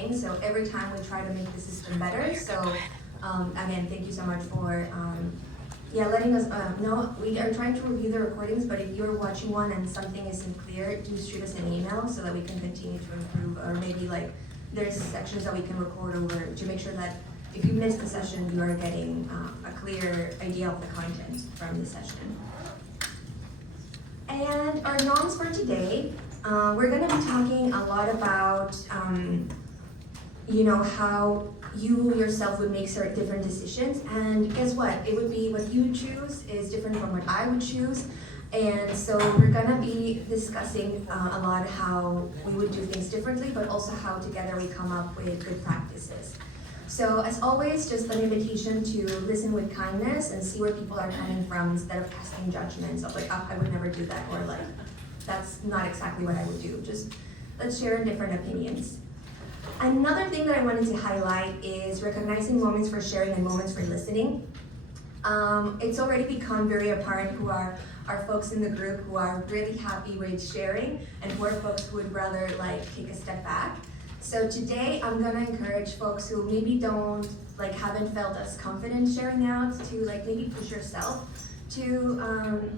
thing. So every time we try to make the system better. So again, thank you so much for letting us know. We are trying to review the recordings, but if you're watching one and something isn't clear, do shoot us an email so that we can continue to improve, or maybe like there's sections that we can record over to make sure that if you missed the session, you are getting a clear idea of the content from the session. And our norms for today, we're going to be talking a lot about, how you yourself would make certain different decisions. And guess what? It would be what you choose is different from what I would choose. And so we're going to be discussing a lot how we would do things differently, but also how together we come up with good practices. So as always, just an invitation to listen with kindness and see where people are coming from instead of casting judgments of like, oh, I would never do that, or like, that's not exactly what I would do. Just let's share different opinions. Another thing that I wanted to highlight is recognizing moments for sharing and moments for listening. It's already become very apparent who are folks in the group who are really happy with sharing and who are folks who would rather like take a step back. So today I'm gonna encourage folks who maybe haven't felt as confident sharing out to like maybe push yourself to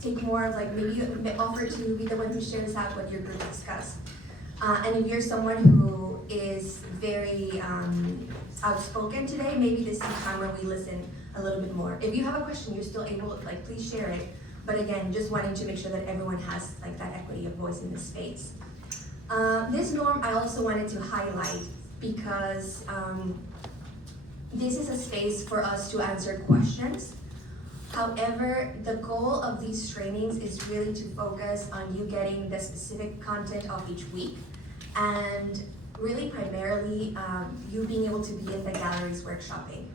take more of like maybe offer to be the one who shares out what your group discussed. And if you're someone who is very outspoken today, maybe this is the time where we listen a little bit more. If you have a question, you're still able to please share it. But again, just wanting to make sure that everyone has like that equity of voice in this space. This norm I also wanted to highlight because this is a space for us to answer questions. However, the goal of these trainings is really to focus on you getting the specific content of each week and really primarily you being able to be in the galleries workshopping.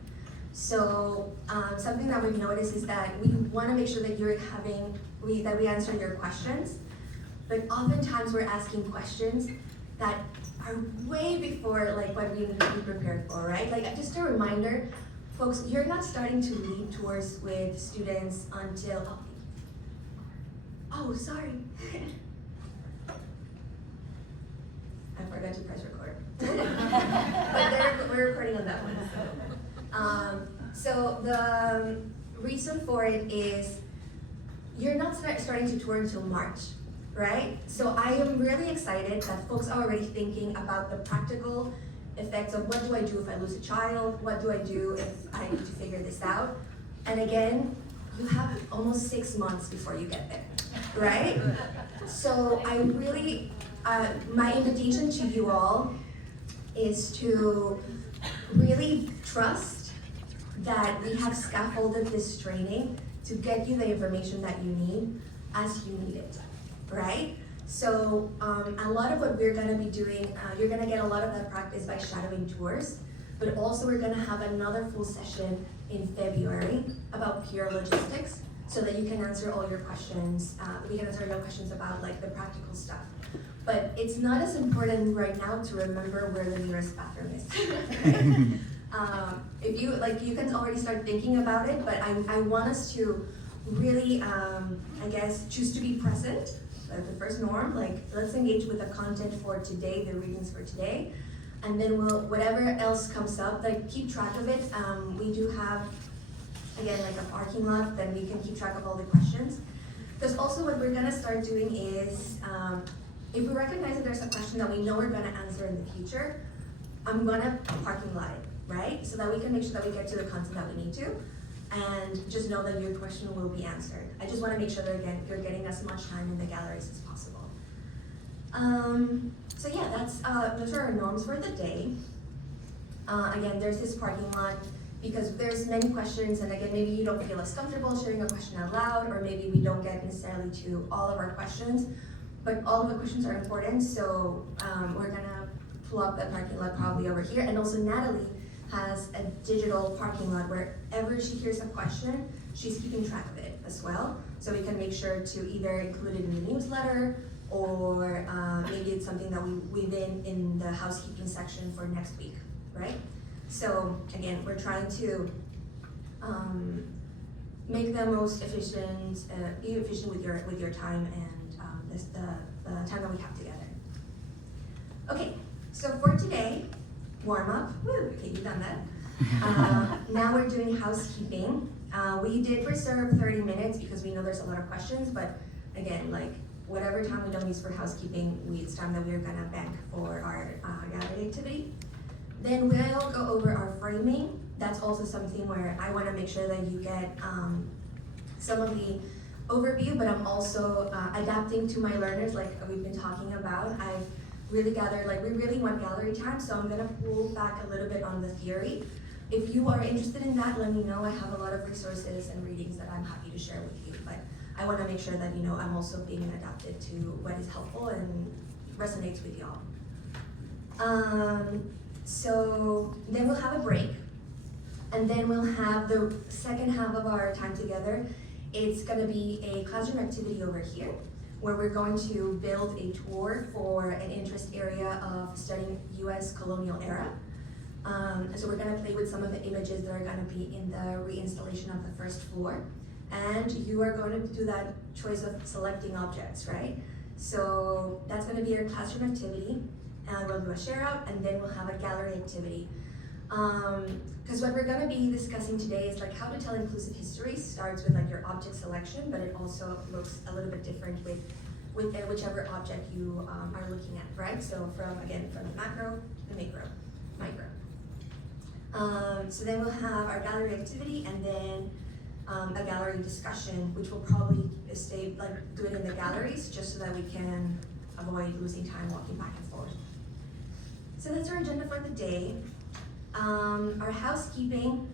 So something that we've noticed is that we want to make sure that we answer your questions, but oftentimes we're asking questions that are way before like what we need to be prepared for, right? Like just a reminder, folks, you're not starting to lead tours with students until, sorry. I forgot to press record. But we're recording on that one. So the reason for it is you're not starting to tour until March, right? So I am really excited that folks are already thinking about the practical effects of what do I do if I lose a child? What do I do if I need to figure this out? And again, you have almost 6 months before you get there, right? So I really, my invitation to you all is to really trust that we have scaffolded this training to get you the information that you need as you need it, right? So a lot of what we're gonna be doing, you're gonna get a lot of that practice by shadowing tours, but also we're gonna have another full session in February about peer logistics so that you can answer all your questions. We can answer your questions about like the practical stuff. But it's not as important right now to remember where the nearest bathroom is, right? If you, you can already start thinking about it, but I want us to really, choose to be present. The first norm, let's engage with the content for today, the readings for today, and then whatever else comes up, keep track of it. We do have, again, a parking lot, then we can keep track of all the questions. Because also what we're gonna start doing is, if we recognize that there's a question that we know we're gonna answer in the future, I'm gonna parking lot it, right? So that we can make sure that we get to the content that we need to. And just know that your question will be answered. I just want to make sure that again, you're getting as much time in the galleries as possible. So yeah, those are our norms for the day. Again, there's this parking lot because there's many questions, and again, maybe you don't feel as comfortable sharing a question out loud, or maybe we don't get necessarily to all of our questions, but all of the questions are important, so we're gonna pull up the parking lot probably over here. And also Natalie has a digital parking lot wherever she hears a question, she's keeping track of it as well. So we can make sure to either include it in the newsletter, or maybe it's something that we weave in the housekeeping section for next week, right? So again, we're trying to make the most efficient, be efficient with your time and the time that we have together. Okay, So for today, warm up, woo, okay, you've done that. Now we're doing housekeeping. We did reserve 30 minutes because we know there's a lot of questions, but again, like whatever time we don't use for housekeeping, it's time that we're gonna bank for our gallery activity. Then we'll go over our framing. That's also something where I wanna make sure that you get some of the overview, but I'm also adapting to my learners like we've been talking about. I've really gathered, like we really want gallery time, so I'm gonna pull back a little bit on the theory. If you are interested in that, let me know. I have a lot of resources and readings that I'm happy to share with you, but I wanna make sure that you know I'm also being adapted to what is helpful and resonates with y'all. So then we'll have a break, and then we'll have the second half of our time together. It's gonna be a classroom activity over here, where we're going to build a tour for an interest area of studying US colonial era. So we're gonna play with some of the images that are gonna be in the reinstallation of the first floor. And you are going to do that choice of selecting objects, right? So that's gonna be our classroom activity. We'll do a share out, and then we'll have a gallery activity. Because what we're gonna be discussing today is like how to tell inclusive history. Starts with like your object selection, but it also looks a little bit different with whichever object you are looking at, right? So from the macro to the micro. So then we'll have our gallery activity, and then a gallery discussion, which will probably do it in the galleries, just so that we can avoid losing time walking back and forth. So that's our agenda for the day. Our housekeeping,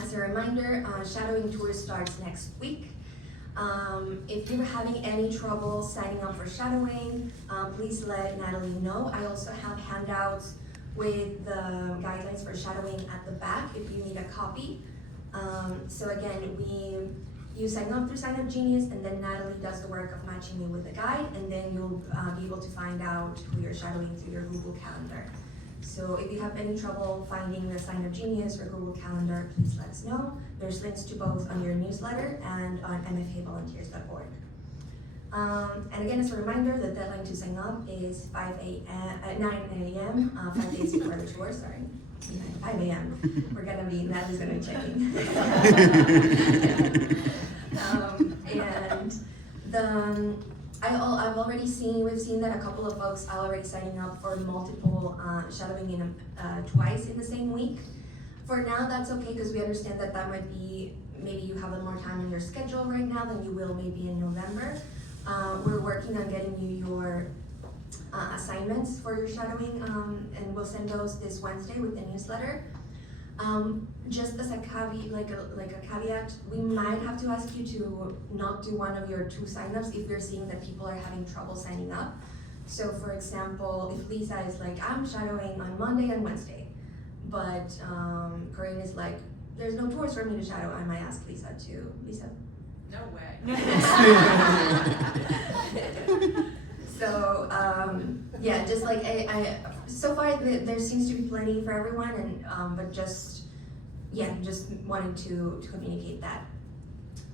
as a reminder, shadowing tour starts next week. If you're having any trouble signing up for shadowing, please let Natalie know. I also have handouts with the guidelines for shadowing at the back if you need a copy. So again, you sign up through Sign Up Genius, and then Natalie does the work of matching you with a guide, and then you'll be able to find out who you're shadowing through your Google Calendar. So if you have any trouble finding the Sign Up Genius or Google Calendar, please let us know. There's links to both on your newsletter and on mfavolunteers.org. And again, as a reminder, the deadline to sign up is 9 a.m., 5 days before the tour, sorry. 5 a.m. Natalie's gonna be checking. We've seen that a couple of folks are already signing up for multiple shadowing twice in the same week. For now, that's okay, because we understand that might be, maybe you have a more time in your schedule right now than you will maybe in November. We're working on getting you your assignments for your shadowing, and we'll send those this Wednesday with the newsletter. Just as a caveat, we might have to ask you to not do one of your 2 signups if we're seeing that people are having trouble signing up. So for example, if Lisa is like, I'm shadowing on Monday and Wednesday, but Corinne is like, there's no tours for me to shadow, I might ask Lisa. No way. So yeah, just like so far there seems to be plenty for everyone, and but just wanted to communicate that.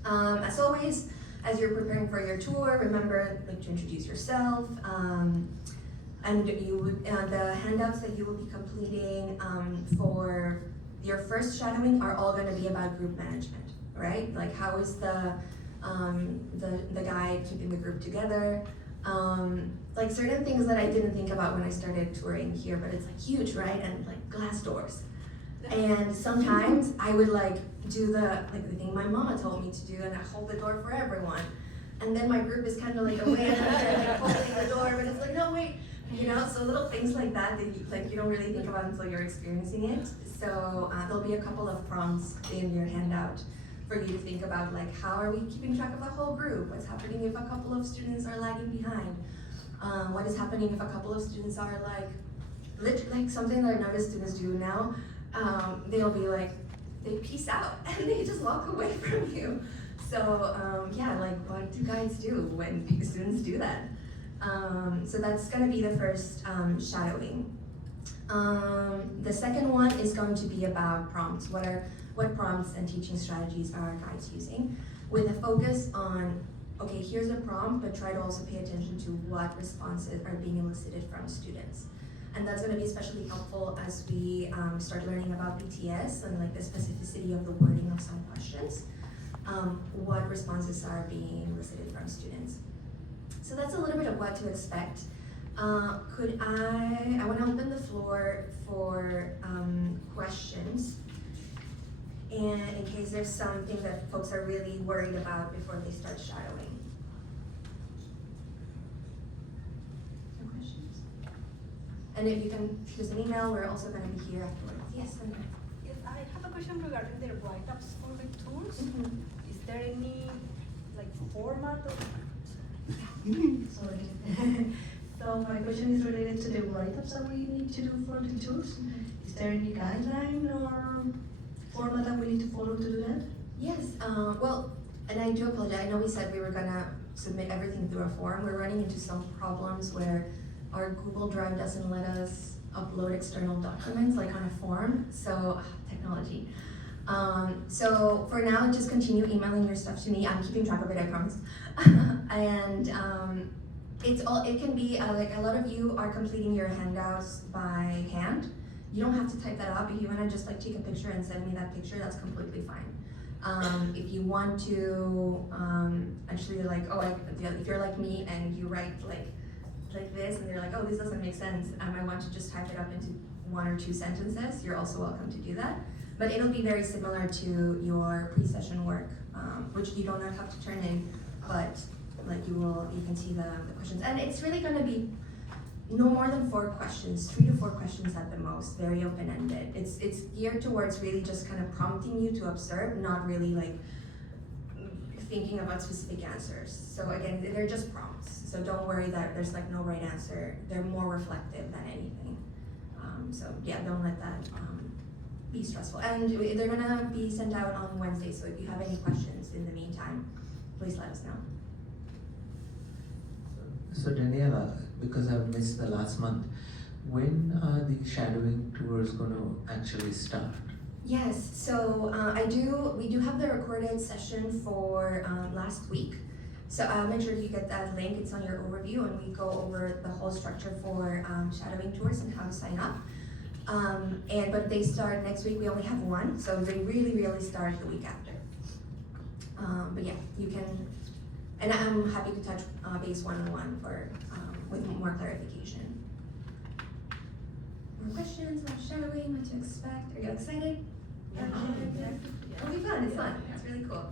As always, as you're preparing for your tour, remember to introduce yourself, and the handouts that you will be completing for your first shadowing are all going to be about group management, right? Like how is the guide keeping the group together? Like certain things that I didn't think about when I started touring here, but it's like huge, right? And like glass doors. And sometimes I would do the thing my mama told me to do, and I hold the door for everyone. And then my group is kind of away and they're holding the door, but it's like, no, wait, so little things like that you don't really think about until you're experiencing it. So there'll be a couple of prompts in your handout for you to think about, how are we keeping track of the whole group? What's happening if a couple of students are lagging behind? What is happening if a couple of students are something that I notice students do now? They'll be they peace out and they just walk away from you. So what do guides do when students do that? So that's gonna be the first shadowing. The second one is going to be about prompts. What prompts and teaching strategies are our guides using, with a focus on, okay, here's a prompt, but try to also pay attention to what responses are being elicited from students. And that's gonna be especially helpful as we start learning about BTS and like the specificity of the wording of some questions, what responses are being elicited from students. So that's a little bit of what to expect. I wanna open the floor for questions. And in case there's something that folks are really worried about before they start shadowing. No questions? And if you can shoot us an email, we're also gonna be here afterwards. Yes, Sandra? Yes, I have a question regarding the write-ups for the tours. Mm-hmm. Is there any format of? Sorry. So my question is related to the write-ups that we need to do for the tours. Mm-hmm. Is there any guideline or format that we need to follow to do that? Yes, well, and I do apologize. I know we said we were gonna submit everything through a form. We're running into some problems where our Google Drive doesn't let us upload external documents like on a form. So technology. So for now, just continue emailing your stuff to me. I'm keeping track of it, I promise. And it can be like a lot of you are completing your handouts by hand. You don't have to type that up. If you wanna just like take a picture and send me that picture, that's completely fine. If you want to actually like, if you're like me and you write like this and you're like, oh, this doesn't make sense, I want to just type it up into 1 or 2 sentences, you're also welcome to do that. But it'll be very similar to your pre-session work, which you don't have to turn in, but like you can see the questions. And it's really gonna be no more than 4 questions, 3 to 4 questions at the most, very open-ended. It's geared towards really just kind of prompting you to observe, not really like thinking about specific answers. So again, they're just prompts. So don't worry that there's like no right answer. They're more reflective than anything. So yeah, don't let that be stressful. And they're gonna be sent out on Wednesday. So if you have any questions in the meantime, please let us know. So Daniela, because I've missed the last month, when are the shadowing tours going to actually start? Yes, so we do have the recorded session for last week. So I'll make sure you get that link, it's on your overview, and we go over the whole structure for shadowing tours and how to sign up. But they start next week, we only have 1, so they really start the week after. But yeah, you can, and I'm happy to touch base one-on-one for with more clarification. More questions about shadowing, what to expect? Are you excited? Yeah. It'll be fun, it's fun, it's really cool.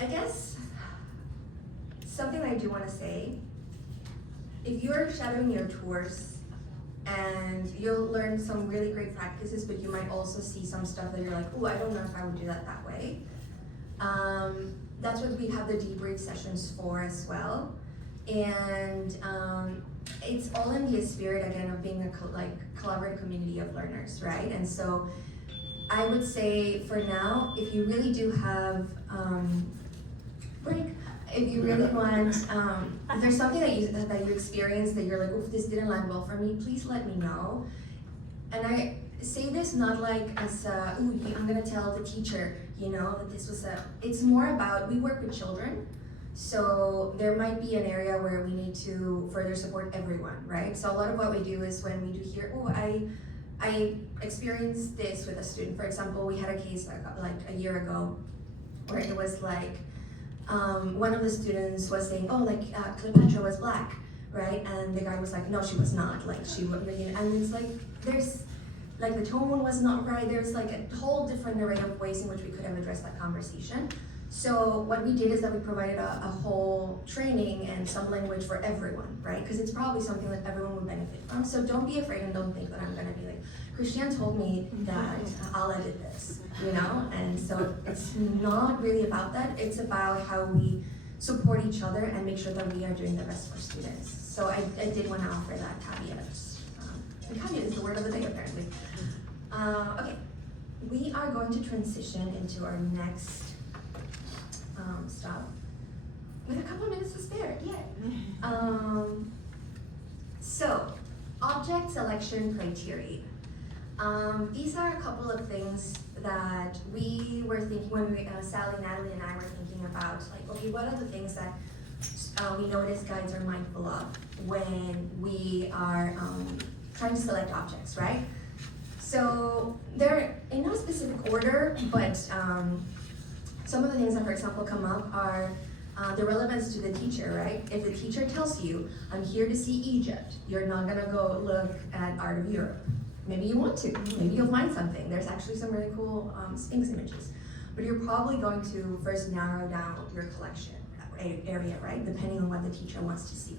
I guess something I do want to say, if you're shadowing your tours and you'll learn some really great practices, but you might also see some stuff that you're like, oh, I don't know if I would do that way. That's what we have the debrief sessions for as well. And it's all in the spirit, again, of being a collaborative community of learners, right? And so I would say for now, if you really do have if you really want, if there's something that you experience that you're like, oof, this didn't land well for me, please let me know. And I say this not like as I'm gonna tell the teacher, that this was it's more about, we work with children, so there might be an area where we need to further support everyone, right? So a lot of what we do is when we do hear, oh, I experienced this with a student. For example, we had a case like a year ago where it was like, one of the students was saying, oh, Cleopatra was black, right? And the guy was like, no, she was not, she was, and it's like, there's, the tone was not right, there's a whole different array of ways in which we could have addressed that conversation. So what we did is that we provided a whole training and some language for everyone, right? Because it's probably something that everyone would benefit from. So don't be afraid and don't think that I'm gonna be like, Christiane told me that I'll edit this, And so it's not really about that. It's about how we support each other and make sure that we are doing the best for students. So I did want to offer that caveat. The caveat is the word of the day, apparently. Okay, we are going to transition into our next stop with a couple of minutes to spare. Yay! So, object selection criteria. These are a couple of things that we were thinking when Sally, Natalie, and I were thinking about, okay, what are the things that we notice guides are mindful of when we are trying to select objects, right? So they're in no specific order, but some of the things that, for example, come up are the relevance to the teacher, right? If the teacher tells you, I'm here to see Egypt, you're not gonna go look at Art of Europe. Maybe you want to, maybe you'll find something. There's actually some really cool Sphinx images. But you're probably going to first narrow down your collection area, right? Depending on what the teacher wants to see.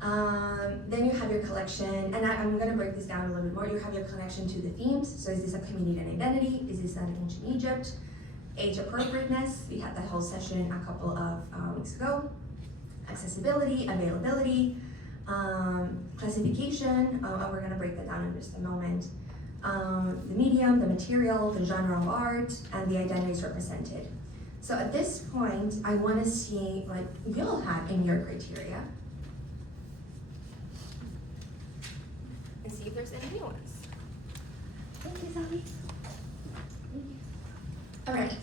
Then you have your collection, and I'm gonna break this down a little bit more. You have your connection to the themes. So is this a community and identity? Is this an ancient Egypt? Age appropriateness, we had that whole session a couple of weeks ago. Accessibility, availability, classification, we're gonna break that down in just a moment. The medium, the material, the genre of art, and the identities represented. So at this point, I wanna see what you'll have in your criteria. And see if there's any new ones. Thank you, Sally. All right,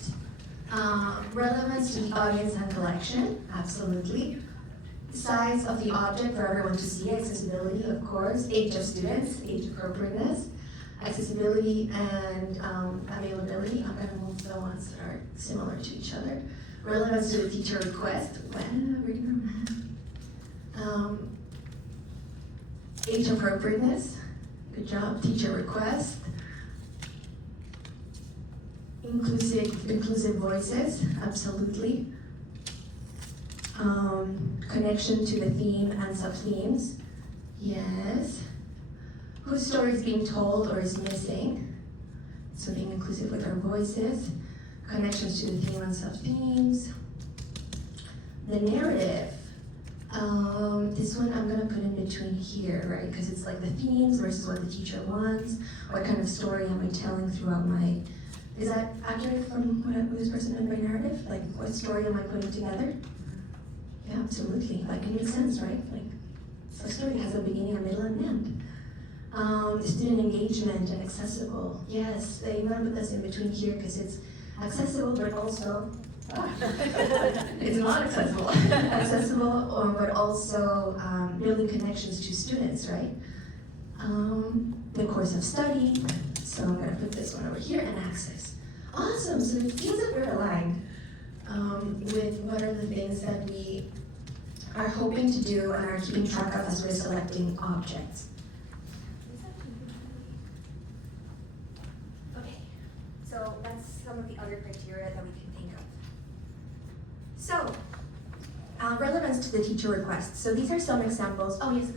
relevance to the audience and collection, absolutely. Size of the object for everyone to see, accessibility, of course. Age of students, age appropriateness, accessibility and availability. I'm gonna move the ones that are similar to each other. Relevance to the teacher request, age appropriateness, good job, teacher request. Inclusive voices, absolutely. Connection to the theme and sub-themes, yes. Whose story is being told or is missing, so being inclusive with our voices. Connections to the theme and sub-themes. The narrative, this one I'm gonna put in between here, right? Because it's like the themes versus what the teacher wants. What kind of story am I telling throughout my, is that accurate from what this person meant by narrative? Like, what story am I putting together? Yeah, absolutely. Like, it makes sense, right? Like, so a story has a beginning, a middle, and an end. Student engagement and accessible. Yes, I'm gonna put this in between here because it's accessible, but also it's not accessible. Accessible, but also building connections to students, right? The course of study. So I'm gonna put this one over here, and access. Awesome, so it feels that we're aligned with what are the things that we are hoping to do and are keeping track of as we're selecting objects. Okay, so that's some of the other criteria that we can think of. So, relevance to the teacher request. So these are some examples. Oh, yes.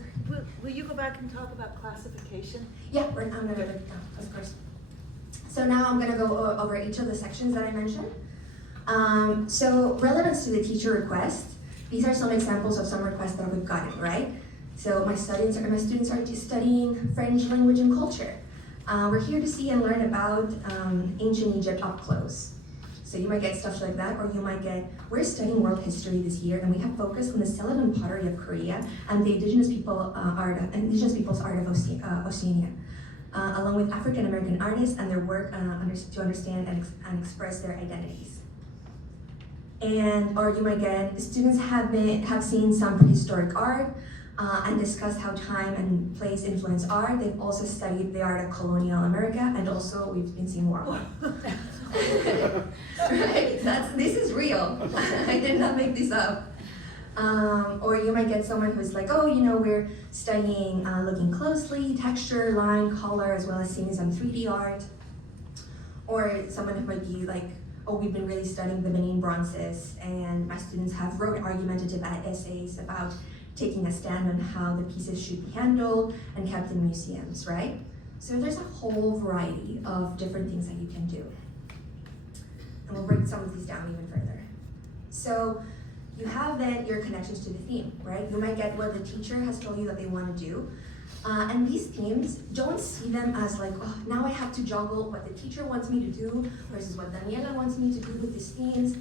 Will you go back and talk about classification? Yeah, I'm gonna go, of course. So now I'm gonna go over each of the sections that I mentioned. So relevance to the teacher request. These are some examples of some requests that we've gotten, right? So my students are just studying French language and culture. We're here to see and learn about ancient Egypt up close. So you might get stuff like that, or you might get, we're studying world history this year, and we have focused on the celadon pottery of Korea and the indigenous people's art of Oceania, along with African American artists and their work to understand and express their identities. And, or you might get, students have seen some prehistoric art and discussed how time and place influence art. They've also studied the art of colonial America, and also we've been seeing war. Right? This is real. I did not make this up. Or you might get someone who's like, oh, we're studying looking closely, texture, line, color, as well as seeing some 3D art. Or someone who might be like, oh, we've been really studying the Benin bronzes, and my students have wrote argumentative essays about taking a stand on how the pieces should be handled and kept in museums, right? So there's a whole variety of different things that you can do. And we'll break some of these down even further. So you have then your connections to the theme, right? You might get what the teacher has told you that they want to do. And these themes, don't see them as like, oh, now I have to juggle what the teacher wants me to do versus what Daniela wants me to do with these themes.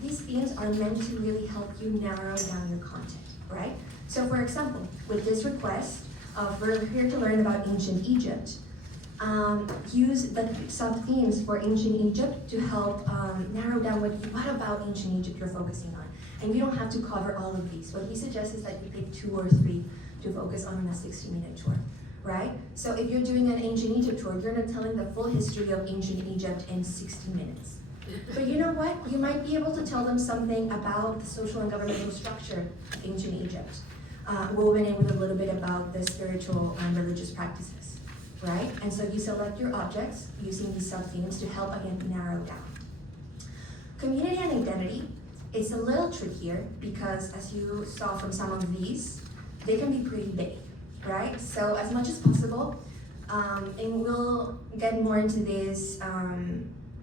These themes are meant to really help you narrow down your content, right? So for example, with this request of we're here to learn about ancient Egypt, use the sub-themes for ancient Egypt to help narrow down what about ancient Egypt you're focusing on. And you don't have to cover all of these. What we suggest is that you pick 2 or 3 to focus on a 60-minute tour, right? So if you're doing an ancient Egypt tour, you're not telling the full history of ancient Egypt in 60 minutes. But you know what? You might be able to tell them something about the social and governmental structure of ancient Egypt, woven in with a little bit about the spiritual and religious practices, right? And so you select your objects using these sub-themes to help, again, narrow down. Community and identity, it's a little trickier because, as you saw from some of these, they can be pretty big, right? So as much as possible, and we'll get more into this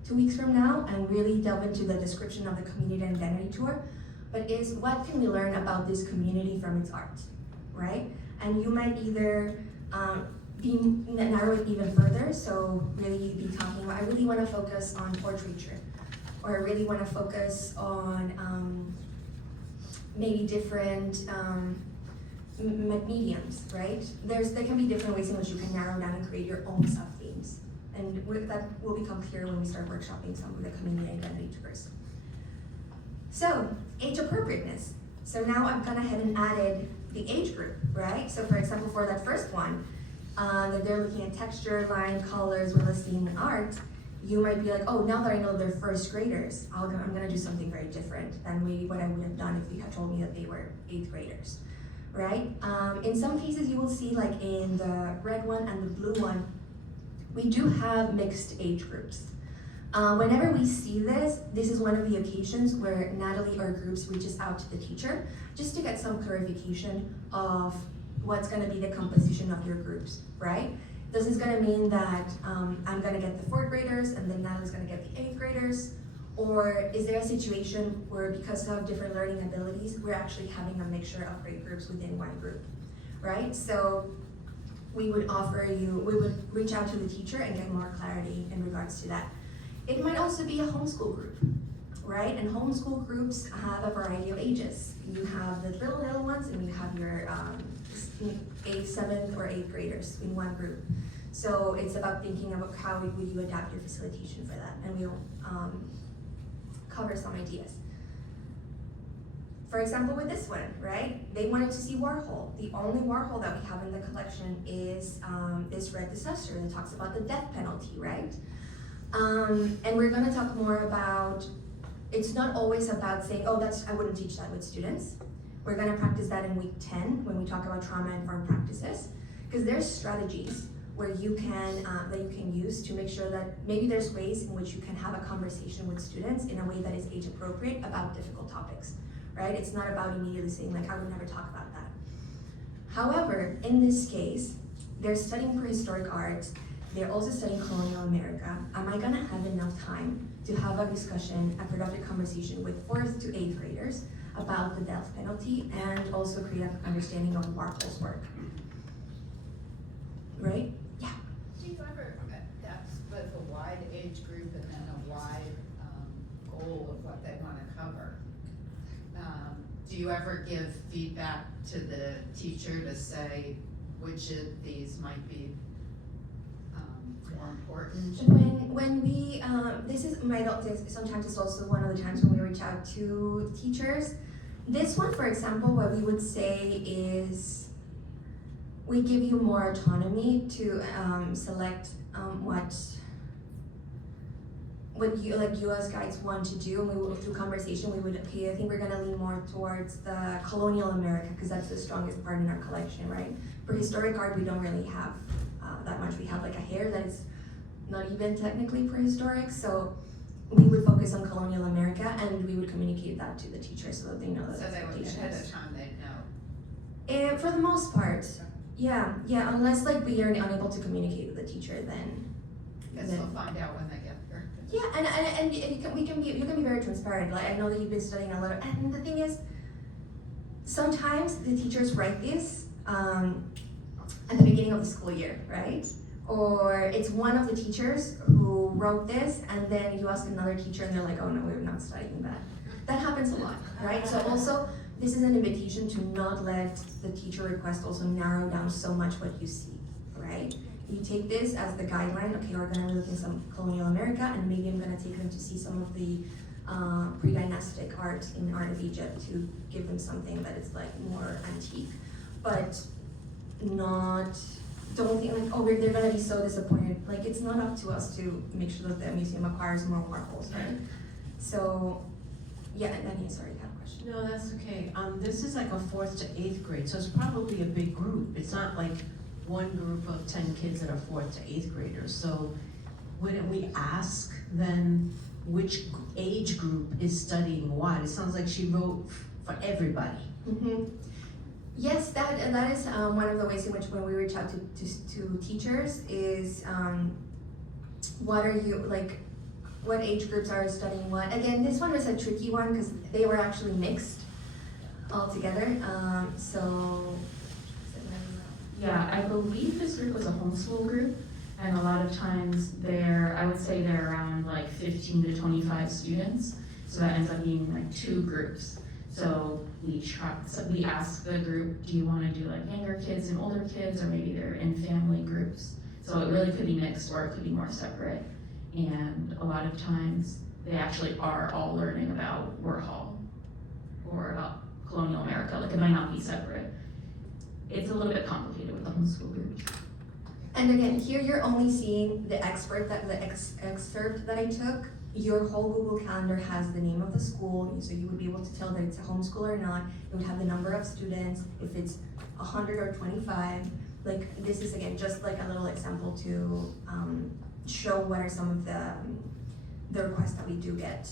2 weeks from now and really delve into the description of the community and identity tour, but is what can we learn about this community from its art, right? And you might either narrow it even further, so really be talking about, I really want to focus on portraiture, or I really want to focus on maybe different mediums, right? There can be different ways in which you can narrow down and create your own sub-themes. And that will become clear when we start workshopping some of the community identity tours. So, age appropriateness. So now I've gone ahead and added the age group, right? So for example, for that first one, that they're looking at texture, line, colors, we're listing art, you might be like, oh, now that I know they're first graders, I'm gonna do something very different than what I would have done if you had told me that they were 8th graders, right? In some cases you will see, like in the red one and the blue one, we do have mixed age groups. Whenever we see this is one of the occasions where Natalie or groups reaches out to the teacher just to get some clarification of what's gonna be the composition of your groups, right? This is gonna mean that I'm gonna get the 4th graders and then Natalie's gonna get the 8th graders, or is there a situation where because of different learning abilities, we're actually having a mixture of grade groups within one group, right? So we would reach out to the teacher and get more clarity in regards to that. It might also be a homeschool group, right? And homeschool groups have a variety of ages. You have the little ones and you have your 8th, 7th, or 8th graders in one group. So it's about thinking about how would you adapt your facilitation for that, and we'll cover some ideas. For example, with this one, right? They wanted to see Warhol. The only Warhol that we have in the collection is this Red Disaster that talks about the death penalty, right? And we're gonna talk more about, it's not always about saying, oh, I wouldn't teach that with students. We're gonna practice that in week 10 when we talk about trauma-informed practices, because there's strategies where you can, that you can use to make sure that maybe there's ways in which you can have a conversation with students in a way that is age appropriate about difficult topics, right? It's not about immediately saying like, I would never talk about that. However, in this case, they're studying prehistoric art, they're also studying colonial America. Am I gonna have enough time to have a discussion, a productive conversation with 4th to 8th graders about the death penalty and also create an understanding of Warhol's work? Right? Yeah. Do you ever, that's with a wide age group and then a wide goal of what they want to cover. Do you ever give feedback to the teacher to say which of these might be more important? When we, sometimes it's also one of the times when we reach out to teachers. This one, for example, what we would say is, we give you more autonomy to select what you as guides want to do, and we will, through conversation, we would, I think we're gonna lean more towards the colonial America, because that's the strongest part in our collection, right? For historic art, we don't really have that much. We have like a hair that is not even technically prehistoric, so we would focus on colonial America, and we would communicate that to the teachers so that they know the expectations. So they would, ahead of time, they'd know. For the most part, yeah, unless like we are unable to communicate with the teacher, then. Guess they'll find out when they get there. Yeah, and you can be very transparent. Like, I know that you've been studying a lot, and the thing is, sometimes the teachers write this at the beginning of the school year, right? Or it's one of the teachers who wrote this, and then you ask another teacher and they're like, oh no, we're not studying that. That happens a lot, right? So also, this is an invitation to not let the teacher request also narrow down so much what you see, right? You take this as the guideline, okay, we're gonna look in some colonial America, and maybe I'm gonna take them to see some of the pre-dynastic art in Art of Egypt to give them something that is like more antique, but don't think like, oh, they're gonna be so disappointed. Like, it's not up to us to make sure that the museum acquires more marbles, right? So, yeah, and then, sorry, you have a question. No, that's okay. This is like a 4th to 8th grade, so it's probably a big group. It's not like one group of 10 kids that are 4th to 8th graders. So wouldn't we ask then which age group is studying what? It sounds like she wrote for everybody. Mm-hmm. Yes, that is one of the ways in which when we reach out to teachers is what are you, like, what age groups are studying what? Again, this one was a tricky one because they were actually mixed altogether. Yeah, I believe this group was a homeschool group, and a lot of times I would say they're around like 15 to 25 students, so that ends up being like 2 groups. So we ask the group, do you want to do like younger kids and older kids, or maybe they're in family groups? So it really could be mixed, or it could be more separate. And a lot of times they actually are all learning about Warhol or about colonial America. Like, it might not be separate. It's a little bit complicated with the homeschool group. And again, here you're only seeing the excerpt that I took. Your whole Google Calendar has the name of the school, so you would be able to tell that it's a homeschool or not. It would have the number of students, if it's 100 or 25. Like, this is again just like a little example to show what are some of the requests that we do get.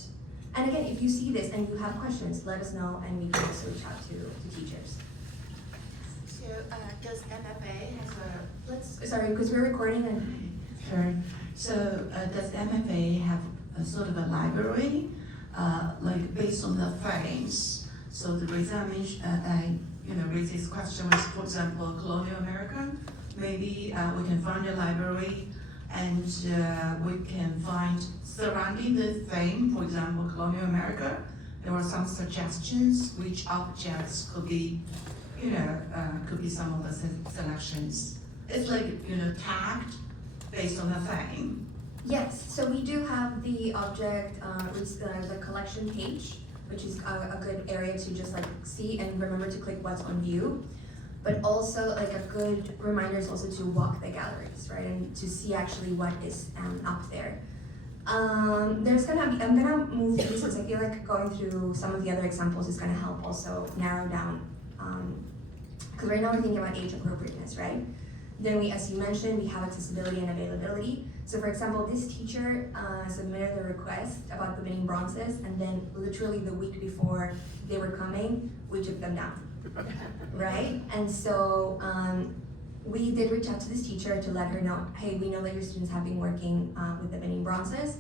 And again, if you see this and you have questions, let us know, and we can also reach out to teachers. So, does MFA have Sorry, because we're recording and. Sure. So, does MFA have a sort of a library, like based on the findings? So the reason I raise this question was, for example, colonial America. Maybe we can find a library, and we can find surrounding the theme, for example, colonial America. There were some suggestions which objects could be, could be some of the selections. It's like tagged based on the theme. Yes, so we do have the object, the collection page, which is a good area to just like see and remember to click what's on view. But also like a good reminder is also to walk the galleries, right? And to see actually what is up there. I'm gonna move through this because I feel like going through some of the other examples is gonna help also narrow down, because right now we're thinking about age appropriateness, right? Then as you mentioned, we have accessibility and availability. So for example, this teacher submitted a request about the winning bronzes, and then literally the week before they were coming, we took them down, right? And so we did reach out to this teacher to let her know, hey, we know that your students have been working with the winning bronzes.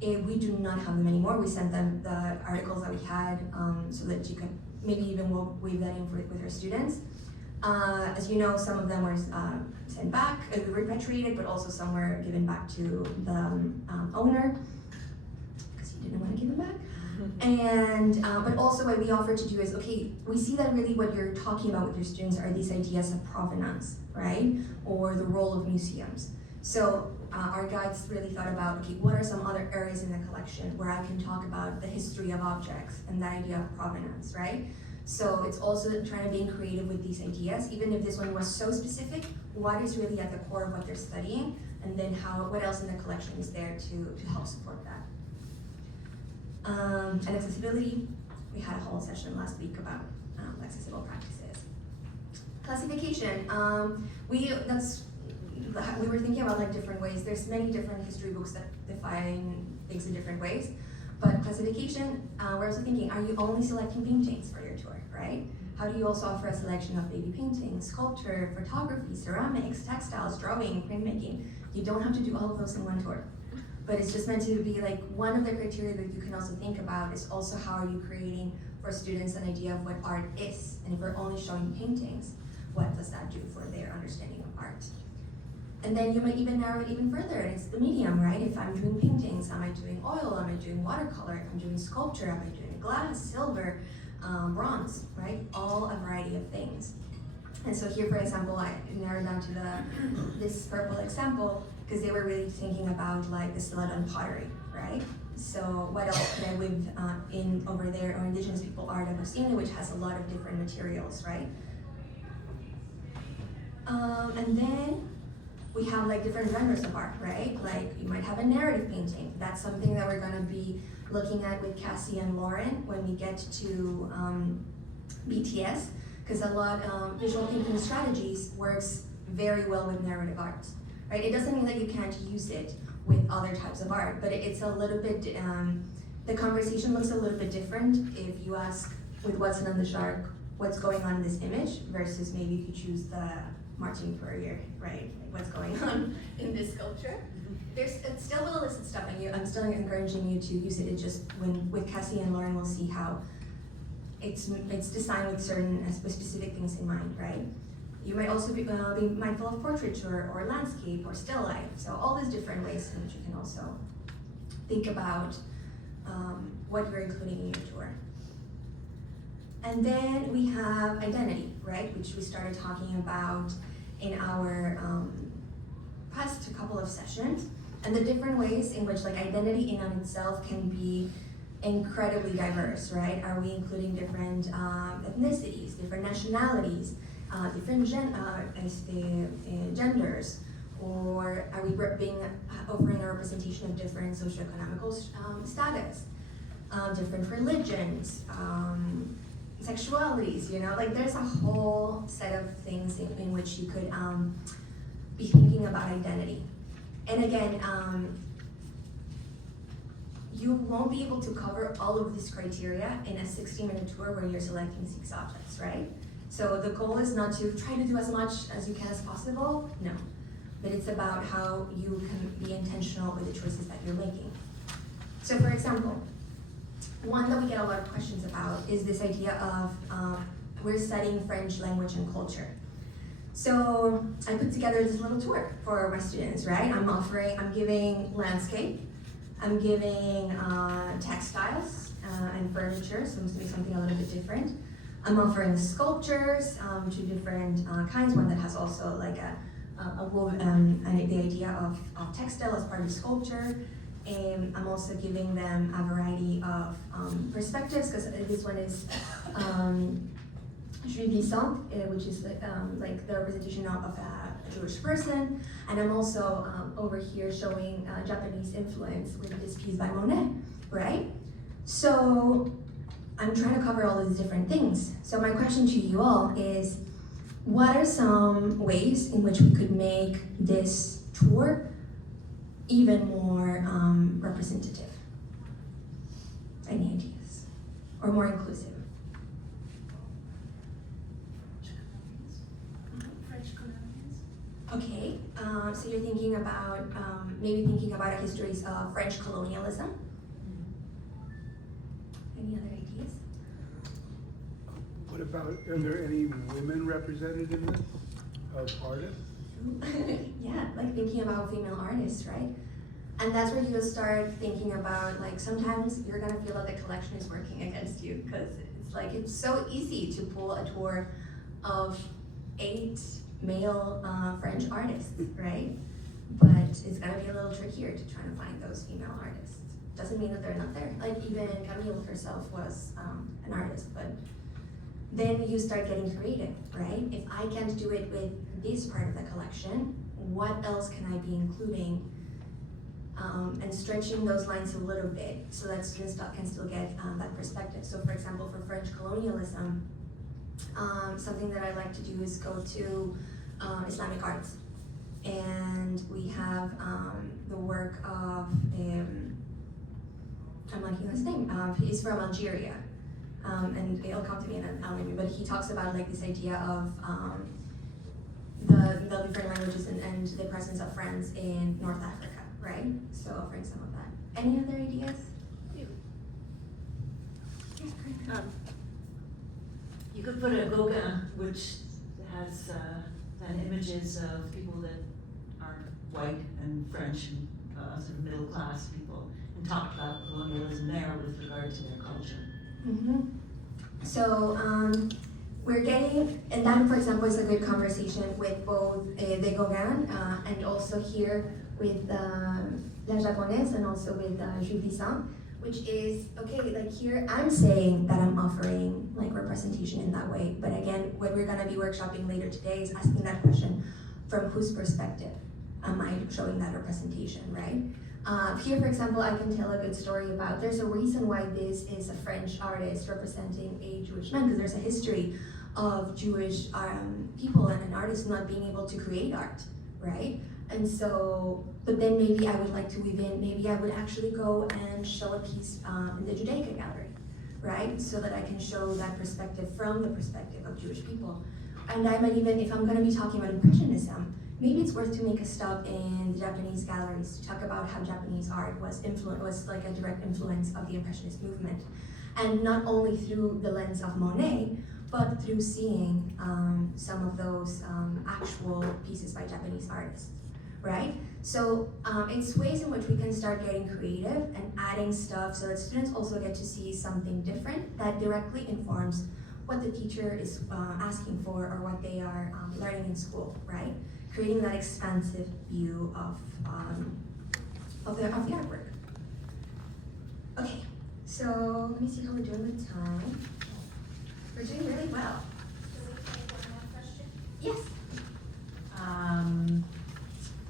We do not have them anymore. We sent them the articles that we had so that she could maybe even weave that in with her students. As you know, some of them were sent back, repatriated, but also some were given back to the owner because he didn't want to give them back. And but also what we offer to do is, okay, we see that really what you're talking about with your students are these ideas of provenance, right? Or the role of museums. So our guides really thought about, okay, what are some other areas in the collection where I can talk about the history of objects and the idea of provenance, right? So it's also trying to be creative with these ideas, even if this one was so specific, what is really at the core of what they're studying, and then what else in the collection is there to help support that. And accessibility, we had a whole session last week about accessible practices. Classification, we were thinking about like different ways. There's many different history books that define things in different ways. But classification, we're also thinking, are you only selecting paintings for your tour, right? How do you also offer a selection of baby paintings, sculpture, photography, ceramics, textiles, drawing, printmaking? You don't have to do all of those in one tour. But it's just meant to be like, one of the criteria that you can also think about is also how are you creating for students an idea of what art is? And if we're only showing paintings, what does that do for their understanding of art? And then you might even narrow it even further, and it's the medium, right? If I'm doing paintings, am I doing oil? Am I doing watercolor? If I'm doing sculpture, am I doing glass, silver, bronze, right? All a variety of things. And so here, for example, I narrowed down to this purple example because they were really thinking about like the Celadon pottery, right? So what else could I weave in over there, or Indigenous people art Agustino, which has a lot of different materials, right? And then we have like different genres of art, right? Like you might have a narrative painting. That's something that we're gonna be looking at with Cassie and Lauren when we get to BTS, because a lot of visual thinking strategies works very well with narrative art, right? It doesn't mean that you can't use it with other types of art, but it's a little bit, the conversation looks a little bit different if you ask with Watson and the Shark, what's going on in this image, versus maybe if you choose the Martin Fourier, right? Like what's going on in this sculpture. It's still will illicit stuff, and I'm still encouraging you to use it. It's just with Cassie and Lauren, we'll see how it's designed with certain specific things in mind, right? You might also be mindful of portraiture or landscape or still life. So all these different ways in which you can also think about what you're including in your tour. And then we have identity, right? Which we started talking about in our past couple of sessions. And the different ways in which like identity in on itself can be incredibly diverse, right? Are we including different ethnicities, different nationalities, different genders, or are we offering a representation of different socioeconomic status, different religions, sexualities, you know? Like there's a whole set of things in which you could be thinking about identity. And again, you won't be able to cover all of these criteria in a 60-minute tour where you're selecting 6 objects, right? So the goal is not to try to do as much as you can as possible, no. But it's about how you can be intentional with the choices that you're making. So for example, one that we get a lot of questions about is this idea of we're studying French language and culture. So I put together this little tour for my students, right? I'm giving landscape, I'm giving textiles and furniture, so it's gonna be something a little bit different. I'm offering sculptures, 2 different kinds, one that has also like the idea of textile as part of the sculpture. And I'm also giving them a variety of perspectives, because this one is which is like the representation of a Jewish person. And I'm also over here showing Japanese influence with this piece by Monet, right? So I'm trying to cover all these different things. So my question to you all is, what are some ways in which we could make this tour even more representative? Any ideas? Or more inclusive? French colonials. Okay, so you're thinking about, maybe thinking about a histories of French colonialism? Any other ideas? What about, are there any women represented in this, of artists? Yeah, like thinking about female artists, right? And that's where you start thinking about, like, sometimes you're gonna feel that the collection is working against you, because it's like, it's so easy to pull a tour of 8 male French artists, right? But it's gonna be a little trickier to try to find those female artists. Doesn't mean that they're not there. Like even Camille herself was an artist, but then you start getting creative, right? If I can't do it with this part of the collection, what else can I be including? And stretching those lines a little bit so that students can still get that perspective. So for example, for French colonialism, something that I like to do is go to Islamic arts. And we have the work of, I'm liking his name, he's from Algeria. And it'll come to me in I'll name it, but he talks about like this idea of the different languages and the presence of France in North Africa, right? So offering some of that. Any other ideas? You could put a Gauguin, which has then images of people that aren't white and French and sort of middle class people, and talk about colonialism there with regard to their culture. Mm-hmm. So we're getting, and that, for example, is a good conversation with both the Gauguin and also here with La Japonaise and also with Jules Vissant, which is, okay, like here I'm saying that I'm offering like representation in that way, but again, what we're gonna be workshopping later today is asking that question, from whose perspective am I showing that representation, right? Here, for example, I can tell a good story about, there's a reason why this is a French artist representing a Jewish man, because there's a history of Jewish people and artists not being able to create art, right? And so, but then maybe I would like to weave in, maybe I would actually go and show a piece in the Judaica gallery, right? So that I can show that perspective from the perspective of Jewish people. And I might even, if I'm gonna be talking about Impressionism, maybe it's worth to make a stop in the Japanese galleries to talk about how Japanese art was like a direct influence of the Impressionist movement. And not only through the lens of Monet, but through seeing some of those actual pieces by Japanese artists, right? So it's ways in which we can start getting creative and adding stuff so that students also get to see something different that directly informs what the teacher is asking for or what they are learning in school, right? Creating that expansive view of the artwork. Okay, so let me see how we're doing with time. We're doing really well. Can we take one more question? Yes.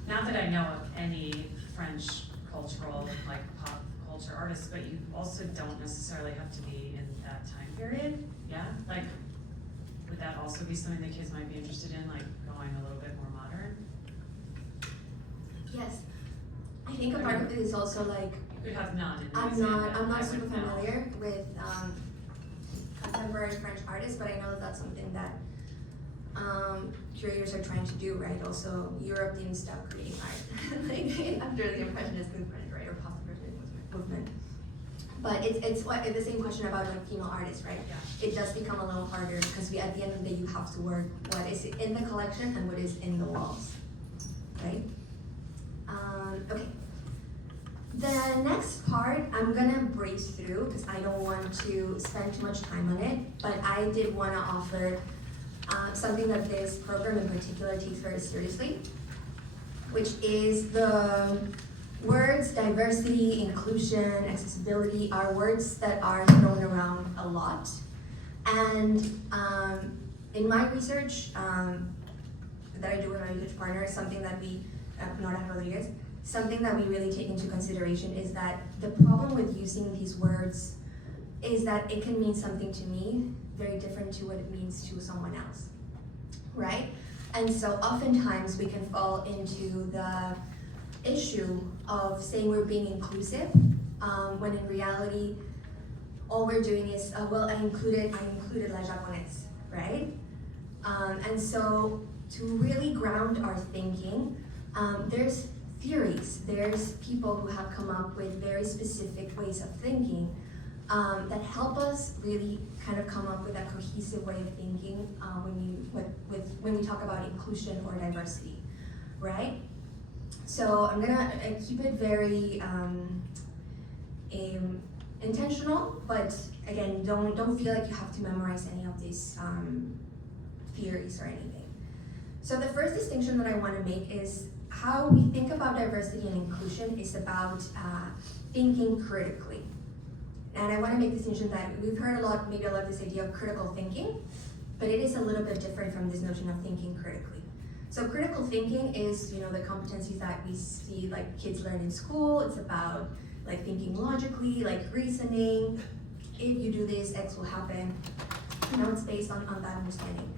Not that I know of any French cultural, like pop culture artists, but you also don't necessarily have to be in that time period, yeah? Like, would that also be something that kids might be interested in, like going a little bit more modern? Yes. I think a part of it is also like, You could have none. and I'm examine not it. I super wouldn't know. familiar with contemporary French artists, but I know that that's something that curators are trying to do, right? Also, Europe didn't stop creating art like after the Impressionist movement, right, or post-Impressionist movement. But it's the same question about like female artists, right? Yeah. It does become a little harder because at the end of the day, you have to work what is in the collection and what is in the walls, right? Okay. The next part, I'm gonna breeze through because I don't want to spend too much time on it, but I did wanna offer something that this program in particular takes very seriously, which is the words diversity, inclusion, accessibility are words that are thrown around a lot. And in my research that I do with my research partner, something that we, Nora Rodriguez, something that we really take into consideration is that the problem with using these words is that it can mean something to me very different to what it means to someone else, right? And so oftentimes we can fall into the issue of saying we're being inclusive, when in reality, all we're doing is, well, I included La Japonaise, right? And so to really ground our thinking, there's theories, there's people who have come up with very specific ways of thinking that help us really kind of come up with a cohesive way of thinking when we talk about inclusion or diversity, right? So I'm gonna keep it very intentional, but again, don't feel like you have to memorize any of these theories or anything. So the first distinction that I want to make is how we think about diversity and inclusion is about thinking critically. And I want to make the distinction that we've heard maybe a lot of this idea of critical thinking, but it is a little bit different from this notion of thinking critically. So critical thinking is, the competencies that we see like kids learn in school. It's about like thinking logically, like reasoning. If you do this, X will happen. It's based on that understanding.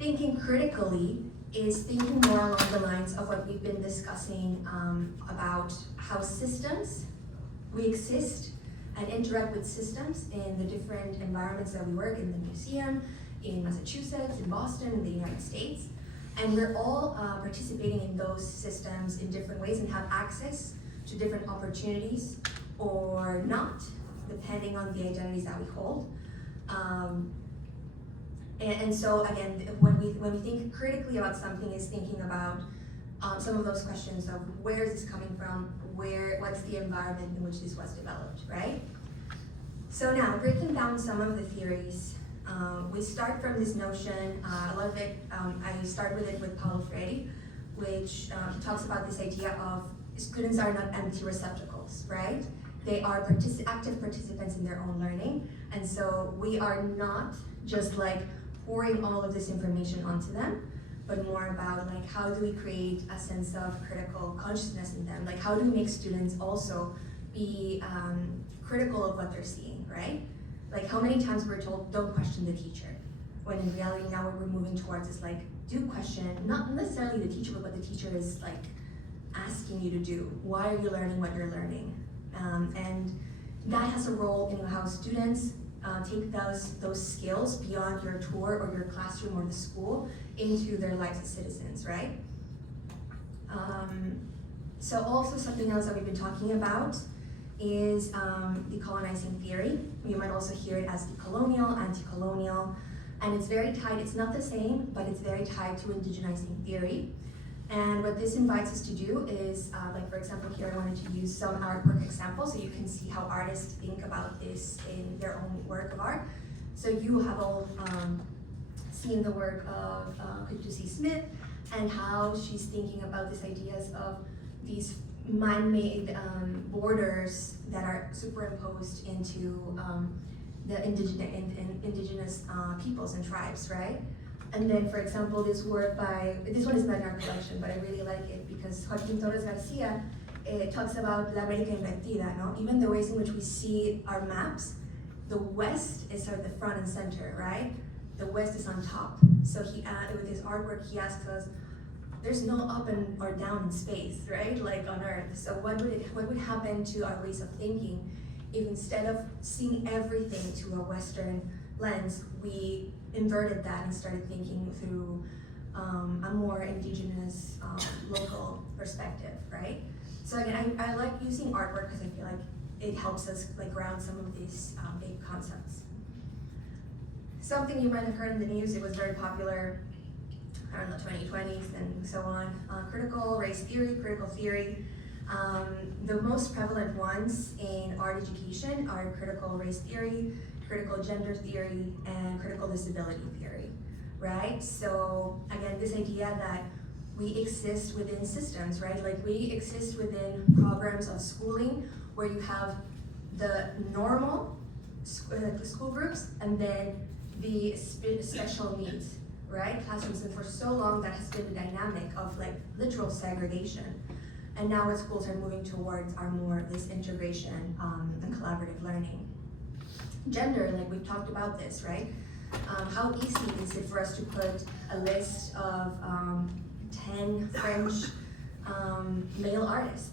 Thinking critically is thinking more along the lines of what we've been discussing about how we exist and interact with systems in the different environments that we work in, the museum, in Massachusetts, in Boston, in the United States. And we're all participating in those systems in different ways and have access to different opportunities or not, depending on the identities that we hold. And so again, when we think critically about something, is thinking about some of those questions of where is this coming from, what's the environment in which this was developed, right? So now, breaking down some of the theories We start from this notion, a lot of it, I start with it with Paulo Freire, which talks about this idea of students are not empty receptacles, right? They are active participants in their own learning, and so we are not just like pouring all of this information onto them, but more about like how do we create a sense of critical consciousness in them? Like how do we make students also be critical of what they're seeing, right? Like how many times we're told, don't question the teacher, when in reality now what we're moving towards is like, do question, not necessarily the teacher, but what the teacher is like asking you to do. Why are you learning what you're learning? And that has a role in how students take those skills beyond your tour or your classroom or the school into their lives as citizens, right? So also something else that we've been talking about is decolonizing theory. You might also hear it as decolonial, anti-colonial, and it's very tied, it's not the same, but it's very tied to indigenizing theory. And what this invites us to do is, like for example here I wanted to use some artwork examples so you can see how artists think about this in their own work of art. So you have all seen the work of Kutusi Smith and how she's thinking about these ideas of these man-made borders that are superimposed into the indigenous peoples and tribes, right? And then, for example, this work by, this one is not in our collection, but I really like it because Joaquín Torres Garcia talks about La América Invertida, no? Even the ways in which we see our maps, the West is sort of the front and center, right? The West is on top. So he, with his artwork, he asks us, there's no up and or down in space, right? Like on Earth. So what would happen to our ways of thinking if instead of seeing everything to a Western lens, we inverted that and started thinking through a more indigenous, local perspective, right? So again, I like using artwork because I feel like it helps us like ground some of these big concepts. Something you might have heard in the news, it was very popular around the 2020s and so on. Critical race theory, critical theory. The most prevalent ones in art education are critical race theory, critical gender theory, and critical disability theory, right? So again, this idea that we exist within systems, right? Like we exist within programs of schooling where you have the normal school groups and then the special needs, right? Classrooms, and for so long that has been the dynamic of like literal segregation. And now what schools are moving towards are more of this integration and collaborative learning. Gender, like we've talked about this, right? How easy is it for us to put a list of 10 French male artists?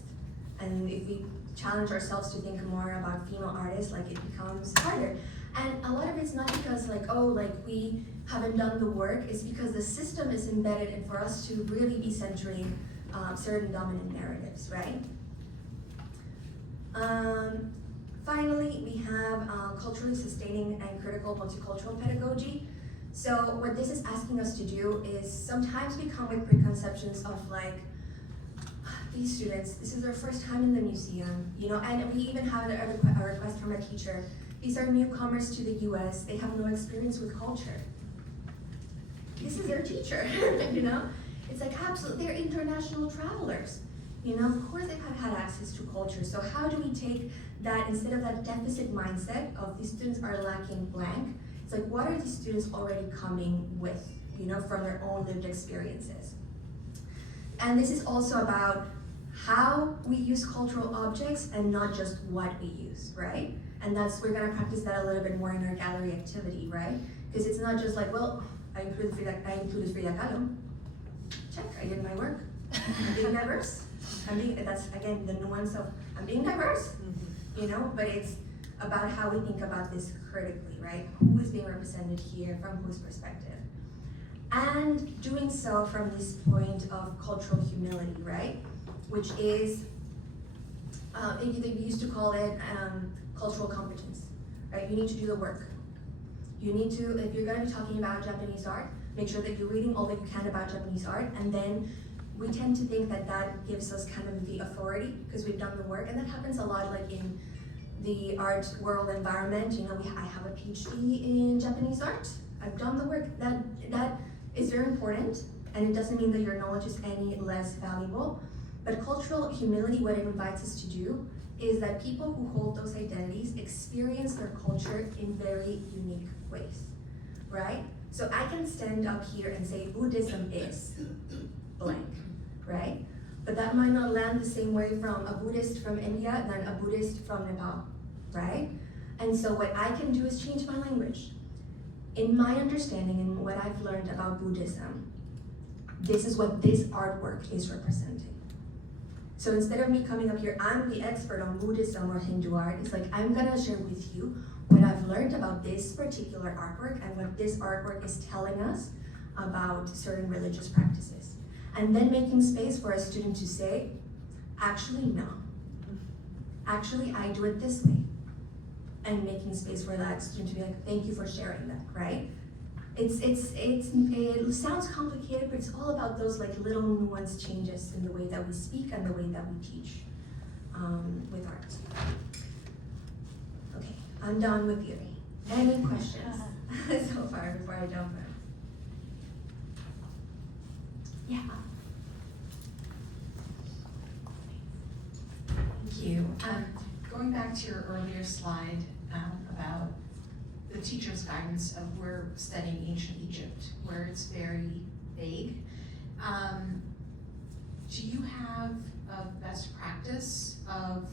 And if we challenge ourselves to think more about female artists, like it becomes harder. And a lot of it's not because like, oh, like we haven't done the work, it's because the system is embedded and for us to really be centering certain dominant narratives, right? Finally, we have culturally sustaining and critical multicultural pedagogy. So what this is asking us to do is sometimes we come with preconceptions of like, these students, this is their first time in the museum, you know, and we even have a request from a teacher. These are newcomers to the US, they have no experience with culture. This is their teacher, you know? It's like, absolutely, they're international travelers. You know, of course they've had access to culture. So how do we take that, instead of that deficit mindset of these students are lacking blank, it's like, what are these students already coming with, you know, from their own lived experiences? And this is also about how we use cultural objects and not just what we use, right? And that's, we're gonna practice that a little bit more in our gallery activity, right? Because it's not just like, well, I included Frida Kahlo. Check, I did my work. I'm being diverse. That's again the nuance of I'm being diverse, you know, but it's about how we think about this critically, right? Who is being represented here, from whose perspective? And doing so from this point of cultural humility, right? Which is, they used to call it cultural competence, right? You need to do the work. You need to, if you're gonna be talking about Japanese art, make sure that you're reading all that you can about Japanese art, and then we tend to think that that gives us kind of the authority because we've done the work, and that happens a lot like in the art world environment. You know, I have a PhD in Japanese art. I've done the work. That is very important, and it doesn't mean that your knowledge is any less valuable. But cultural humility, what it invites us to do, is that people who hold those identities experience their culture in very unique ways, right? So I can stand up here and say Buddhism is blank, right? But that might not land the same way from a Buddhist from India than a Buddhist from Nepal, right? And so what I can do is change my language. In my understanding and what I've learned about Buddhism, this is what this artwork is representing. So instead of me coming up here, I'm the expert on Buddhism or Hindu art, it's like I'm gonna share with you what I've learned about this particular artwork and what this artwork is telling us about certain religious practices. And then making space for a student to say, actually no. Actually, I do it this way. And making space for that student to be like, thank you for sharing that, right? It sounds complicated, but it's all about those like little nuanced changes in the way that we speak and the way that we teach with art. Okay, I'm done with theory. Any questions so far before I jump in? Yeah. Thank you. Going back to your earlier slide about the teacher's guidance of we're studying ancient Egypt, where it's very vague. Do you have a best practice of,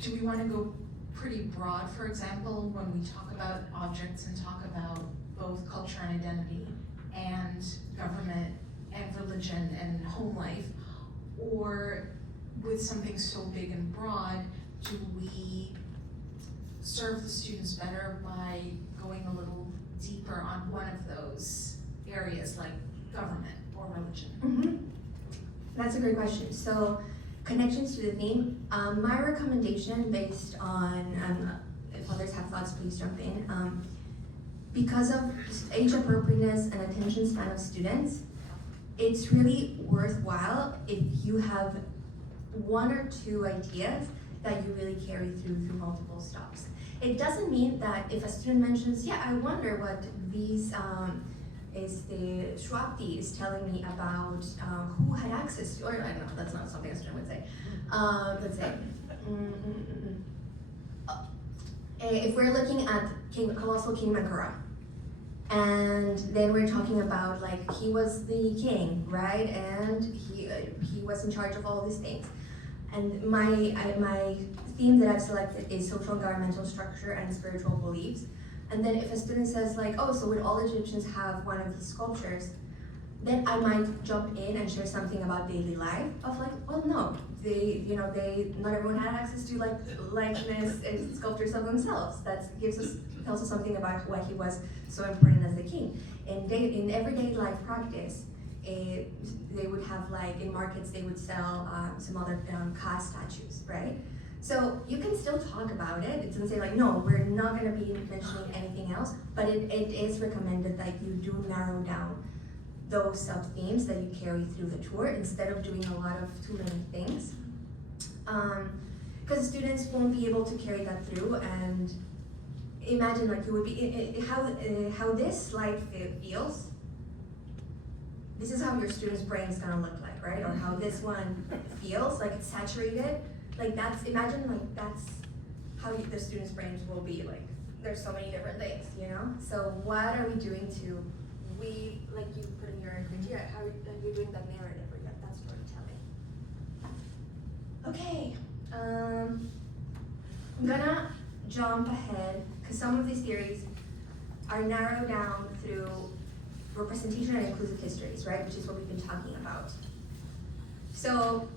do we want to go pretty broad, for example, when we talk about objects and talk about both culture and identity and government and religion and home life, or with something so big and broad, do we serve the students better by going a little deeper on one of those areas, like government or religion? Mm-hmm. That's a great question. So, connections to the theme. My recommendation, based on, if others have thoughts, please jump in. Because of age appropriateness and attention span of students, it's really worthwhile if you have one or two ideas that you really carry through multiple stops. It doesn't mean that if a student mentions, yeah, I wonder what these is the Shwapti is telling me about who had access to, or I don't know, that's not something a student would say. Let's say, if we're looking at Colossal King Menkera, and then we're talking about like he was the king, right? And he was in charge of all these things. And my theme that I've selected is social and governmental structure and spiritual beliefs. And then if a student says like, oh, so would all Egyptians have one of these sculptures? Then I might jump in and share something about daily life of like, well, no, not everyone had access to like likeness and sculptures of themselves. That tells us something about why he was so important as the king. In everyday life practice, they would have like in markets they would sell some other Ka statues, right? So you can still talk about it. It doesn't say like, no, we're not going to be mentioning anything else, but it is recommended that you do narrow down those sub-themes that you carry through the tour instead of doing a lot of too many things. Because students won't be able to carry that through, and imagine like you would be, how this slide feels. This is how your student's brain is gonna look like, right? Or how this one feels, like it's saturated. Like imagine like that's how the students' brains will be like. There's so many different things, you know? So what are we doing to like you put in your criteria, how are you doing that narrative or that storytelling? Okay, I'm gonna jump ahead because some of these theories are narrowed down through representation and inclusive histories, right? Which is what we've been talking about. So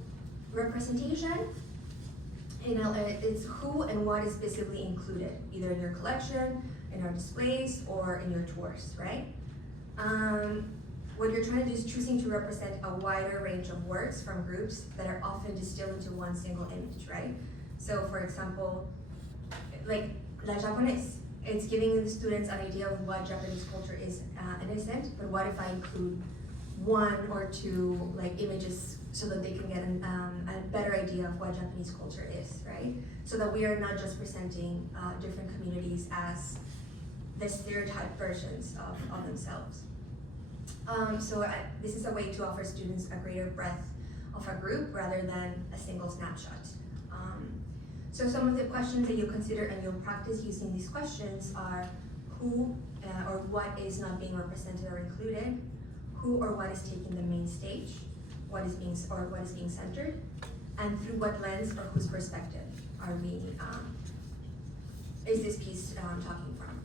representation, it's who and what is visibly included, either in your collection, in our displays, or in your tours, right? What you're trying to do is choosing to represent a wider range of works from groups that are often distilled into one single image, right? So for example, like La Japonaise, it's giving the students an idea of what Japanese culture is innocent, but what if I include one or two like images so that they can get a better idea of what Japanese culture is, right? So that we are not just presenting different communities as the stereotyped versions of themselves. This is a way to offer students a greater breadth of a group rather than a single snapshot. So some of the questions that you'll consider and you'll practice using these questions are who or what is not being represented or included, who or what is taking the main stage, what is being centered, and through what lens or whose perspective is this piece talking from?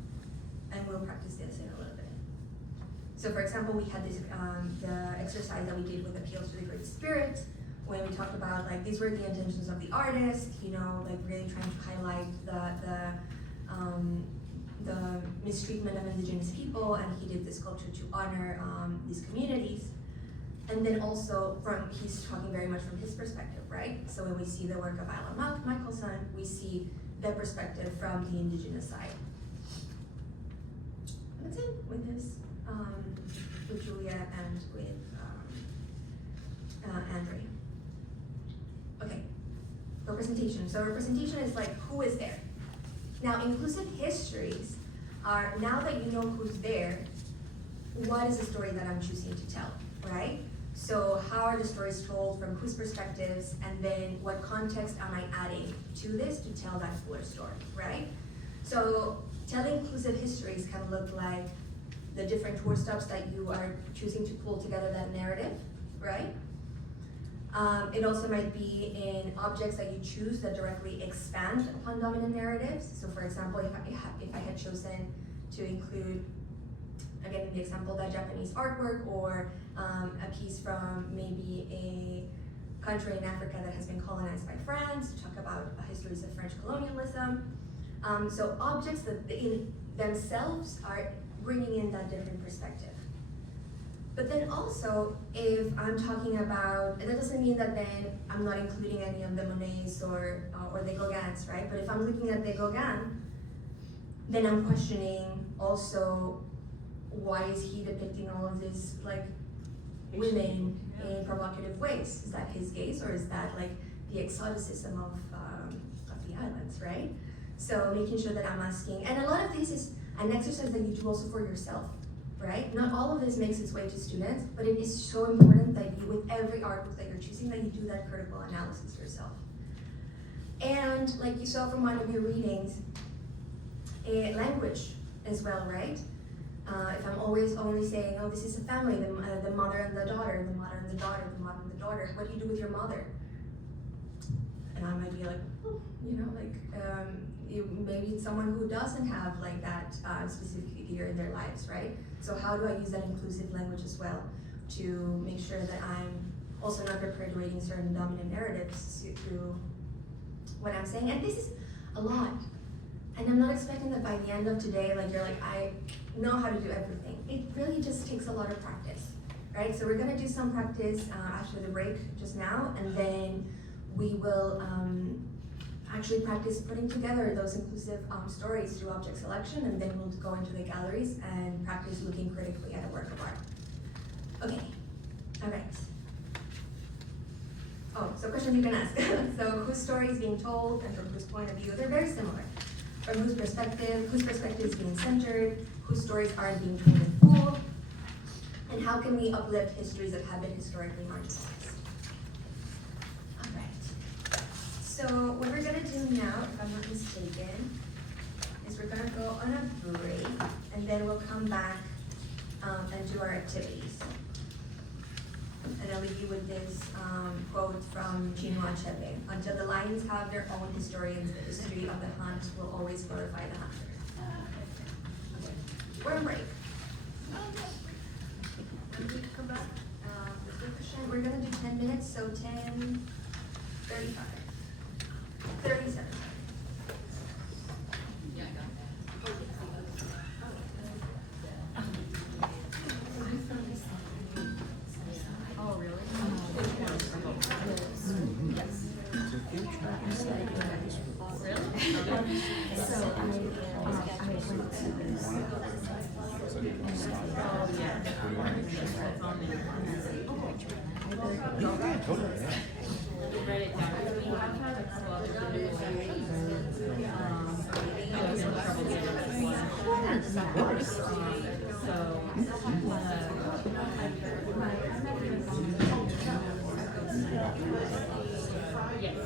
And we'll practice this in a little bit. So for example, we had this the exercise that we did with appeals to the great spirit, when we talked about like these were the intentions of the artist, you know, like really trying to highlight the mistreatment of indigenous people, and he did this sculpture to honor these communities. And then also he's talking very much from his perspective, right? So when we see the work of Isla Michelson, we see their perspective from the indigenous side. And that's it with this, with Julia and with Andre. Okay, representation. So representation is like, who is there? Now, inclusive histories are, now that you know who's there, what is the story that I'm choosing to tell, right? So how are the stories told, from whose perspectives, and then what context am I adding to this to tell that fuller story, right? So telling inclusive histories can look like the different tour stops that you are choosing to pull together that narrative, right? It also might be in objects that you choose that directly expand upon dominant narratives. So for example, if I had chosen to include, again, in the example, that Japanese artwork, or a piece from maybe a country in Africa that has been colonized by France, to talk about histories of French colonialism. So objects that in themselves are bringing in that different perspective. But then also, if I'm talking about, and that doesn't mean that then I'm not including any of the Monets or the Gauguins, right? But if I'm looking at the Gauguin, then I'm questioning also, why is he depicting all of these like women in provocative ways? Is that his gaze, or is that like the exoticism of the islands, right? So making sure that I'm asking, and a lot of this is an exercise that you do also for yourself, right? Not all of this makes its way to students, but it is so important that you, with every artwork that you're choosing, that you do that critical analysis yourself. And like you saw from one of your readings, language as well, right? If I'm always only saying, oh, this is a family, the mother and the daughter, the mother and the daughter, the mother and the daughter, what do you do with your mother? And I might be like, oh, you know, like, maybe it's someone who doesn't have like that specific figure in their lives, right? So how do I use that inclusive language as well to make sure that I'm also not perpetuating certain dominant narratives through what I'm saying? And this is a lot. And I'm not expecting that by the end of today, like you're like, I know how to do everything. It really just takes a lot of practice, right? So we're gonna do some practice after the break just now, and then we will actually practice putting together those inclusive stories through object selection, and then we'll go into the galleries and practice looking critically at a work of art. Okay, all right. Oh, so questions you can ask. So whose story is being told and from whose point of view? They're very similar. From whose perspective is being centered, whose stories aren't being told in full, and how can we uplift histories that have been historically marginalized? All right. So what we're gonna do now, if I'm not mistaken, is we're gonna go on a break, and then we'll come back and do our activities. And I'll leave you with this quote from Chinua Achebe: "Until the lions have their own historians, the history of the hunt will always glorify the hunter." Okay. We're on break. When we come back, we're gonna do 10 minutes, so 10:35. 37. Yeah, I got that. Oh, really? Totally, yeah. Write it down. We have had a couple other people that was in trouble getting this one. So, yes.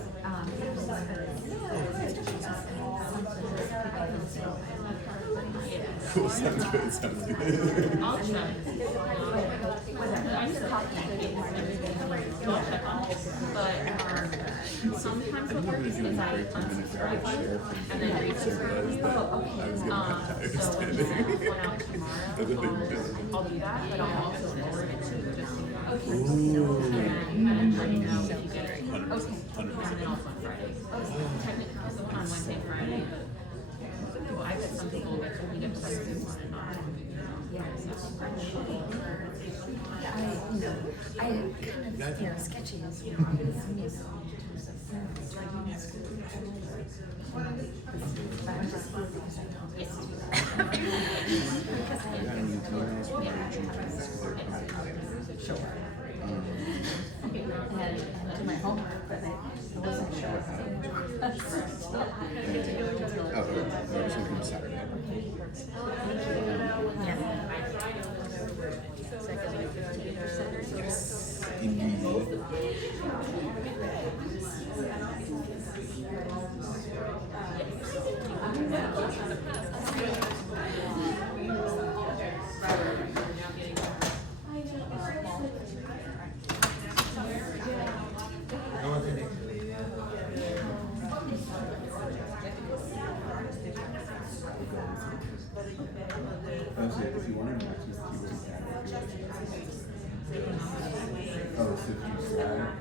Cool, sounds good, sounds good. I'll check. I just copy everything. I'll check on it. But sometimes what works is I unsubscribe and then resubscribe you. So when you send one out tomorrow, I'll do that, but I'll also forward it to you just so you know. And then let me know if you get it. And then also on Friday. Technically, it's on Wednesday, Friday, but I've had some people that only get prices on and not. I kind of, sketching is Sure. And do my homework, but I wasn't sure. Oh, there's something Saturday. Yes, indeed. Oh, so if you wanted to match with people who had oh, so if you said that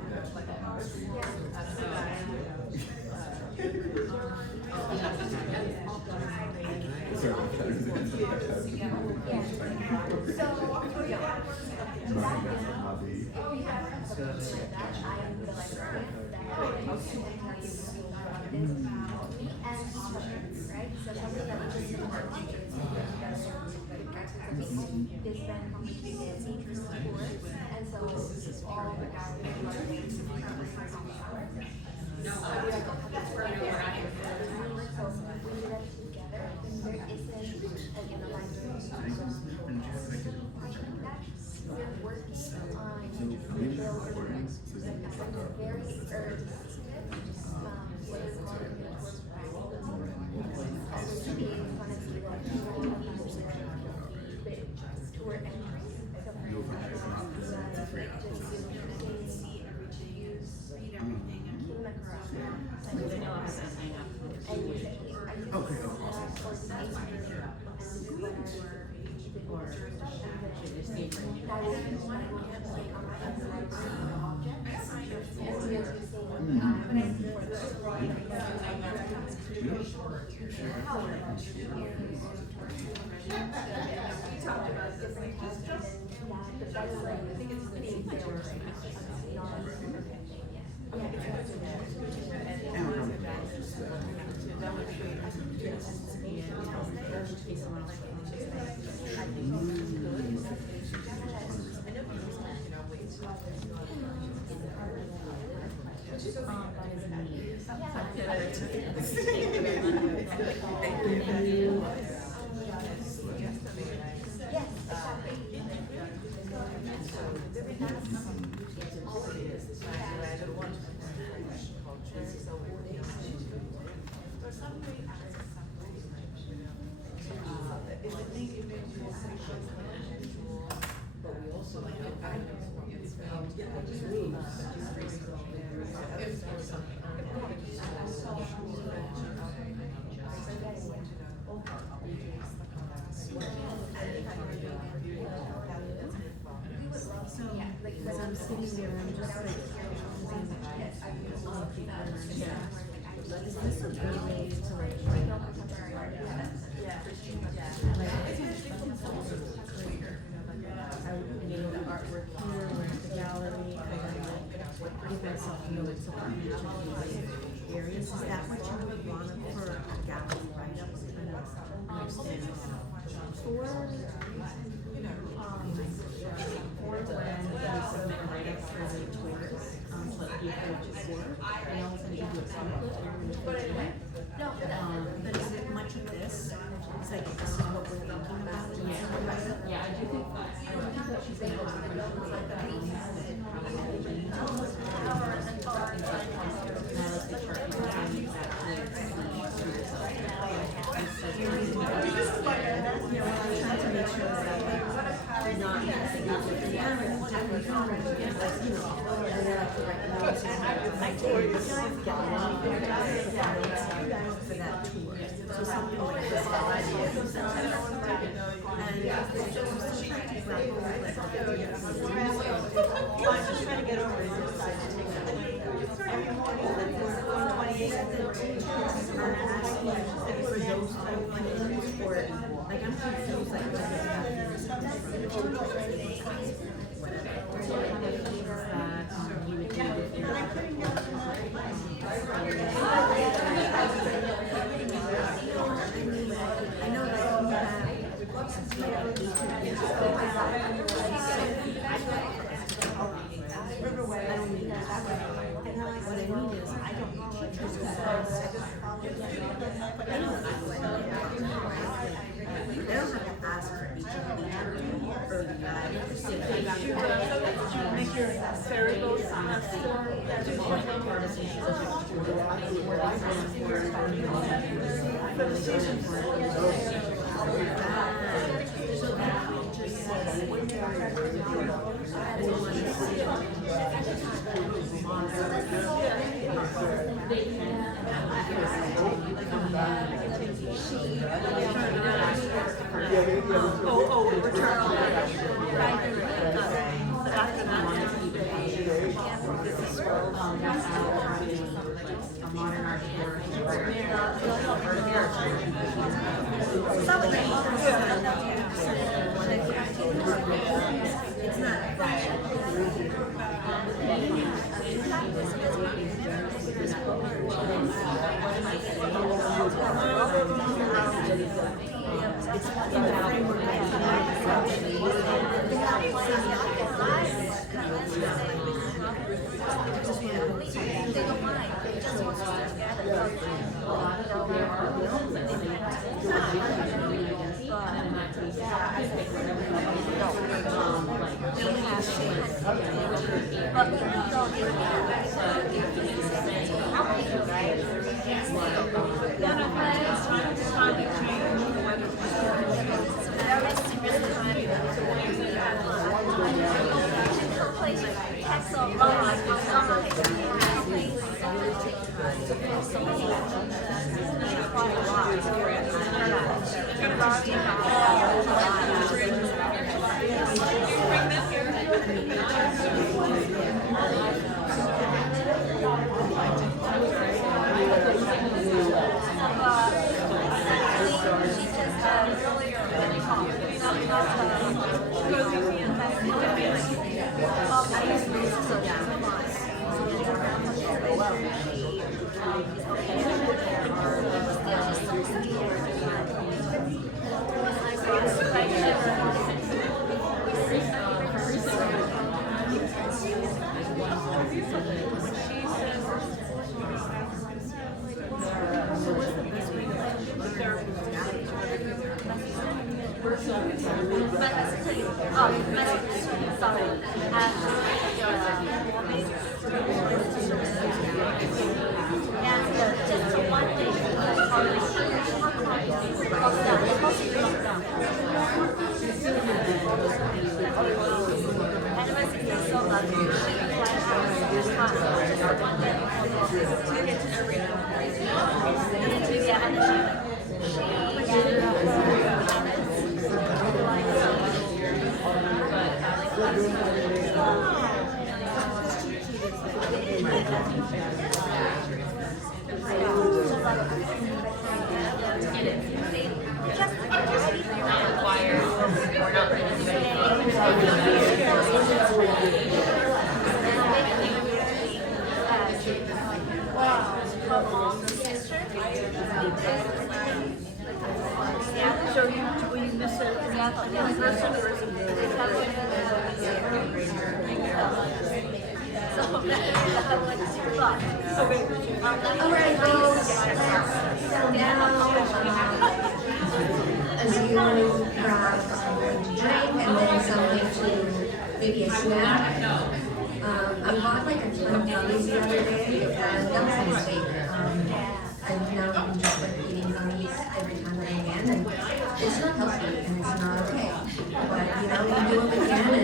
As I'm sitting there, I'm just like, is this a good way to like write up? I would create the artwork here, or the gallery, and then like give myself notes about each of these areas. Is that what you would want for a gallery write-up, to kind of understand? For when you submit a write-up for the tours, But is it much of this? It's like, this is what we're thinking about? Yeah, I do think, I don't think that she's able to do things like that. We have it probably need to look now as they start to exactly through this. You know, I'm trying to make sure that I'm not messing up with the parents, different parents, like, you know, and then I feel like, no, it's not. I told you, get along with you guys for that tour. So something like this, I idea. And it's just, I'm just trying to get over it. Every morning, like, we're 28 and 13 are asking for those type of things, or, like, I'm confused, like, whether they have I know that you what I mean is, I don't know teachers that they don't have to ask for each of the early life. Make your cereals so that we just say, when it's So Alright, folks, let's settle down. As you grab something to drink and then something to maybe a snack. I bought like a ton of gummies the other day, and that was a mistake. I've now been just like eating gummies every time that I can, and it's not healthy and it's not okay. But you know, you do what we can, and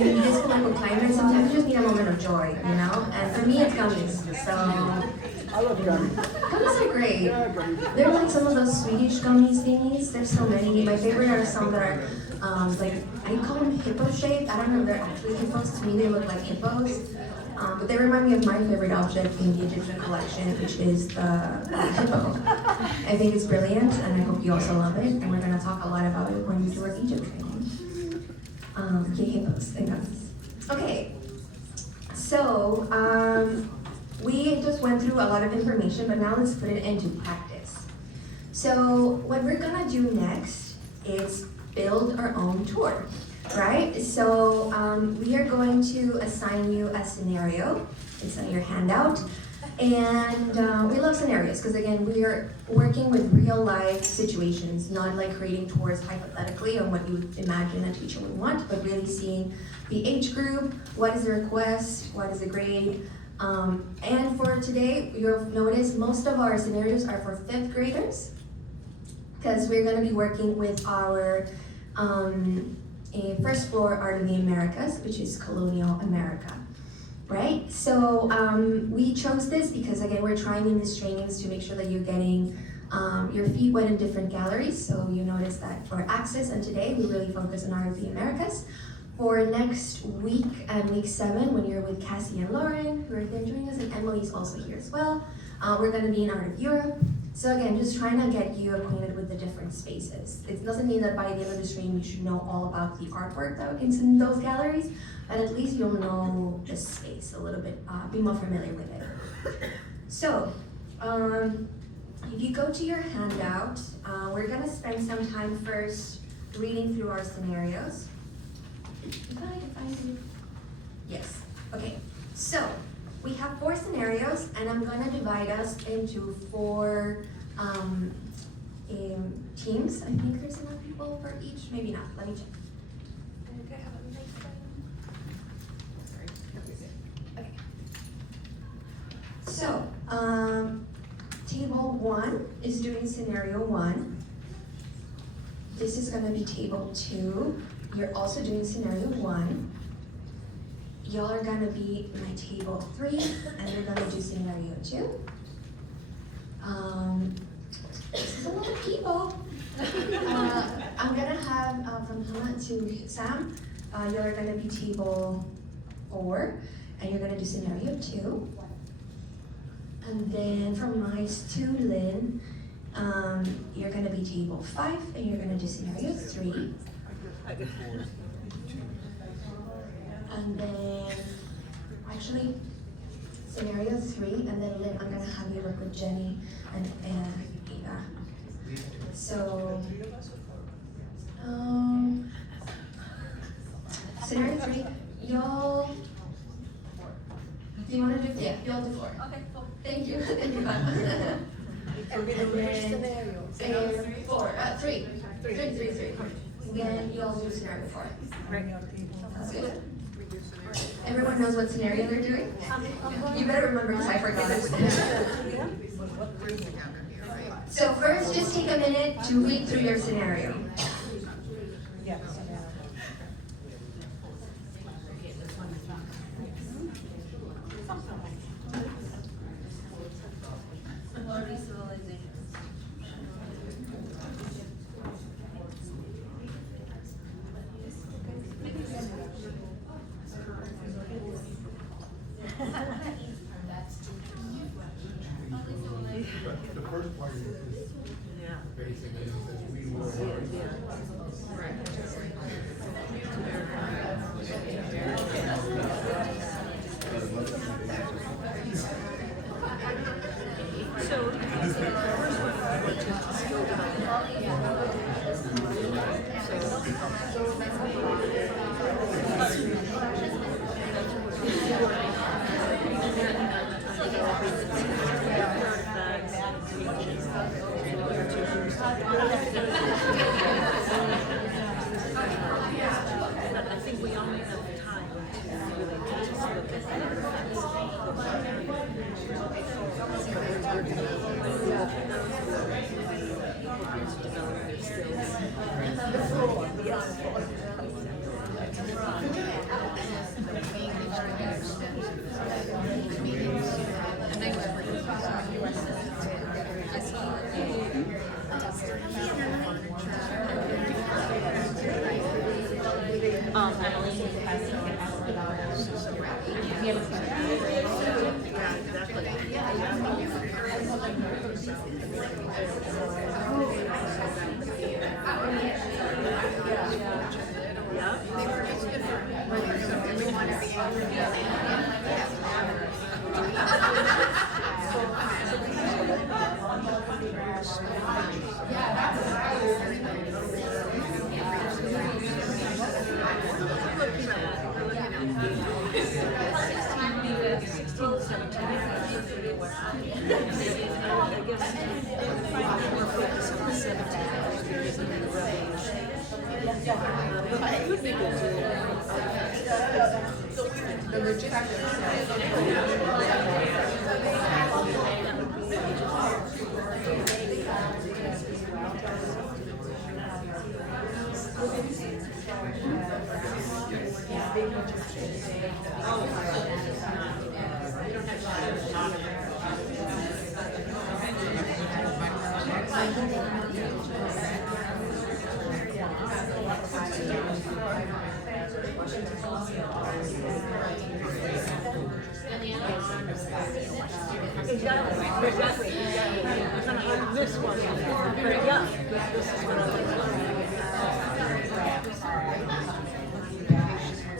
in this political climate, sometimes you just need a moment of joy, you know? And for me, it's gummies. So I love gummies. gummies are great. Yeah, gummies. They're like some of those Swedish gummies thingies. There's so many. My favorite are some that are like, I call them hippo shaped. I don't know if they're actually hippos. To me, they look like hippos. But they remind me of my favorite object in the Egyptian collection, which is the hippo. I think it's brilliant, and I hope you also love it. And we're going to talk a lot about it when we do our Egypt training. Yay, hippos and gummies. Okay, so we just went through a lot of information, but now let's put it into practice. So what we're gonna do next is build our own tour, right? So we are going to assign you a scenario. It's on your handout. And we love scenarios because again, we are working with real life situations, not like creating tours hypothetically on what you would imagine a teacher would want, but really seeing the age group, what is the request, what is the grade. And for today, you'll notice most of our scenarios are for 5th graders because we're going to be working with our first floor Art of the Americas, which is Colonial America. Right? So we chose this because again, we're trying in these trainings to make sure that you're getting your feet wet in different galleries. So you notice that for Access and today, we really focus on Art of the Americas. For next week and week 7, when you're with Cassie and Lauren, who are there joining us, and Emily's also here as well, we're going to be in Art of Europe. So again, just trying to get you acquainted with the different spaces. It doesn't mean that by the end of this training you should know all about the artwork that is in those galleries, but at least you'll know the space a little bit, be more familiar with it. So, if you go to your handout, we're gonna spend some time first reading through our scenarios. If I can find you. Yes, okay. So, we have 4 scenarios, and I'm gonna divide us into 4 teams. I think there's enough people for each, maybe not, let me check. Okay. So, table 1 is doing scenario 1. This is gonna be table 2. You're also doing scenario 1. Y'all are gonna be my table 3, and you're gonna do scenario 2. This is a lot of people. I'm gonna have from Hannah to Sam, y'all are gonna be table 4, and you're gonna do scenario 2. And then from Mice to Lynn, you're gonna be table 5, and you're gonna do scenario 3. And then, actually, scenario 3, and then Lynn, I'm gonna have you work with Jenny and Eva. So, scenario 3, y'all, do you wanna do, yeah, y'all do 4. Okay, cool. Thank you, thank you. And then, 4, 3. Then y'all do scenario 4. That's good. Everyone knows what scenario they're doing? You better remember because I forgot it. So first, just take a minute to read through your scenario. But the first part is basically says we will.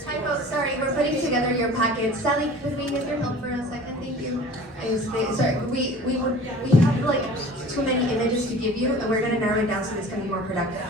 Hi folks, sorry, we're putting together your packets. Sally, could we get your help for a second? Thank you. Sorry, we have like too many images to give you, and we're gonna narrow it down so this can be more productive.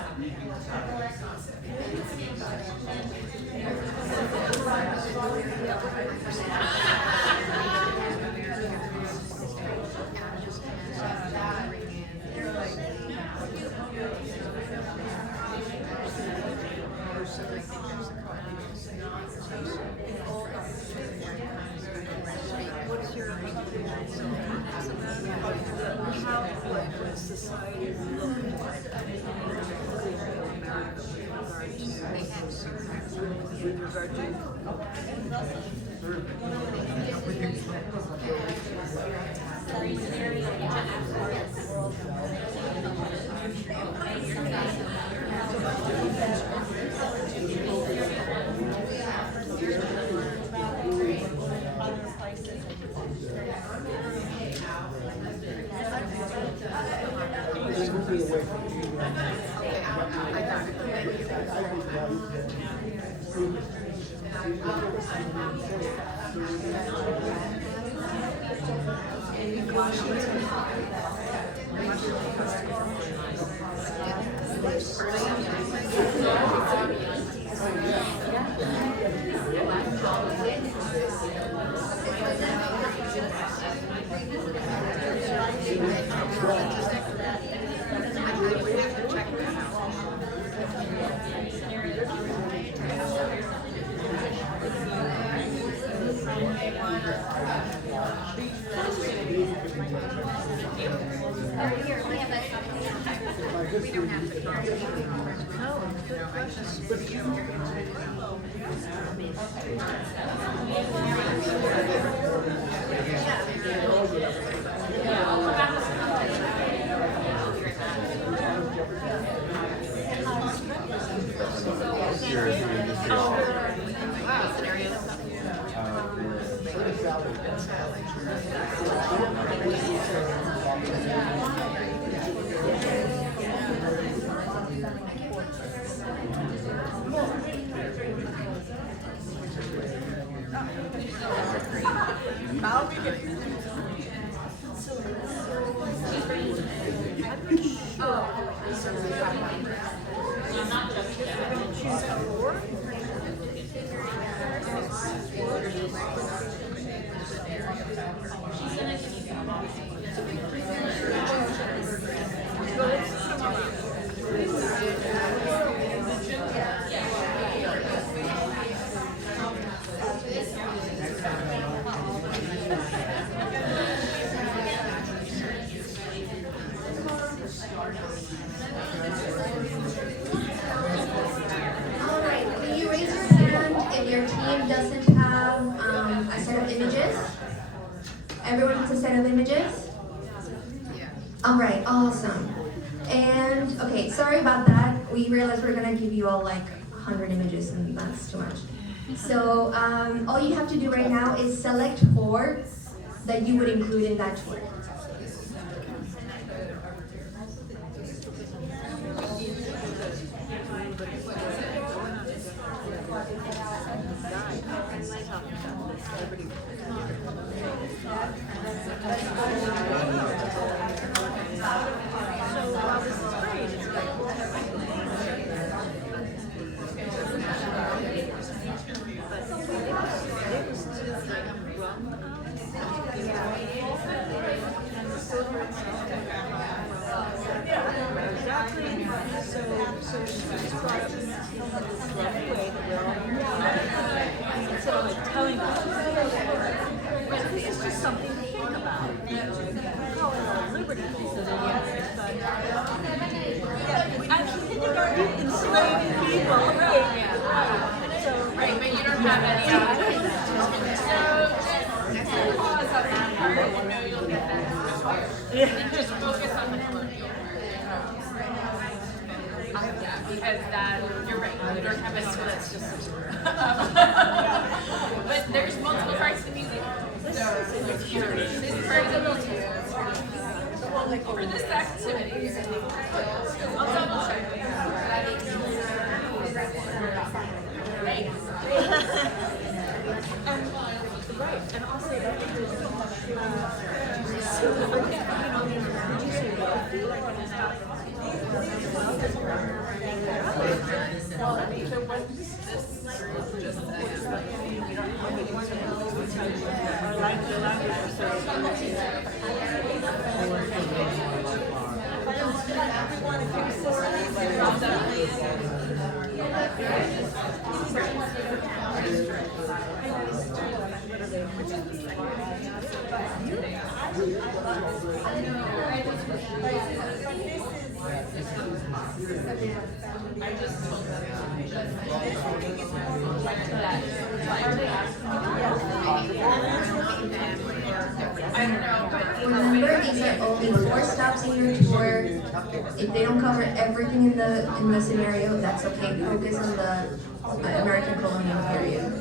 What's your how would society look with regard to Everyone has a set of images? Yeah. All right, awesome. And, okay, sorry about that. We realized we're gonna give you all like 100 images and that's too much. So all you have to do right now is select 4 that you would include in that tour. Telling us, it's just something to think about. We call it a liberty but actually kindergarten enslaving people, right? So, Right, but you don't have any other. So, pause on that part, you know you'll get that. And just focus on the colonial part. Yeah, because that, you're right, you don't have any but there's multiple parts of the museum. So, this part of the museum, for this activity, I'll double check. right, and also that because, so, did you say wealthy, like in his top? Remember, these are only 4 stops in your tour. If they don't cover everything in the scenario, that's okay. Focus on the American colonial period.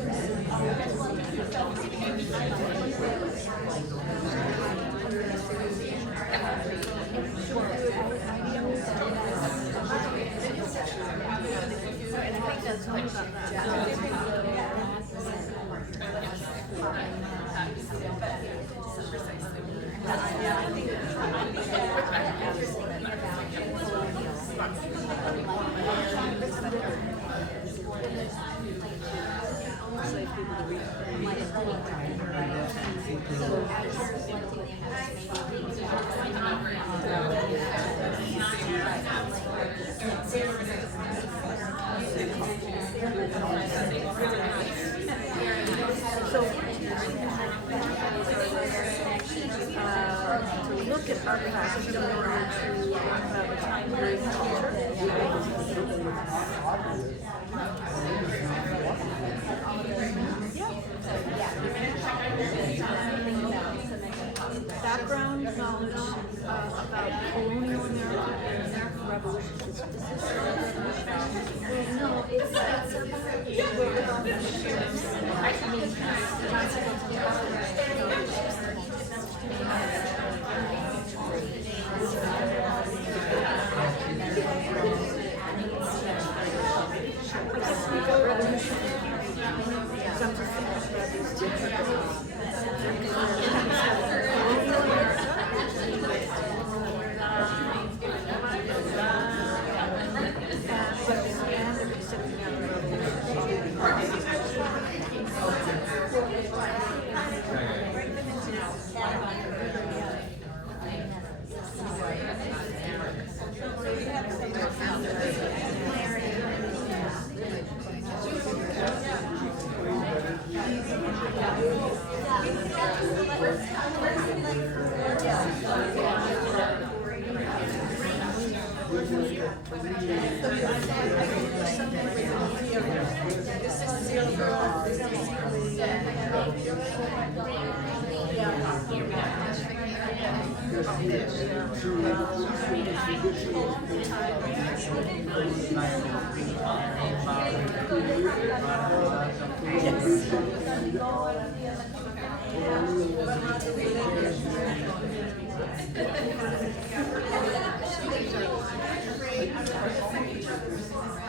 To look at artifacts in order to learn about the time period in the background knowledge about colonial America and American Revolution. No, it's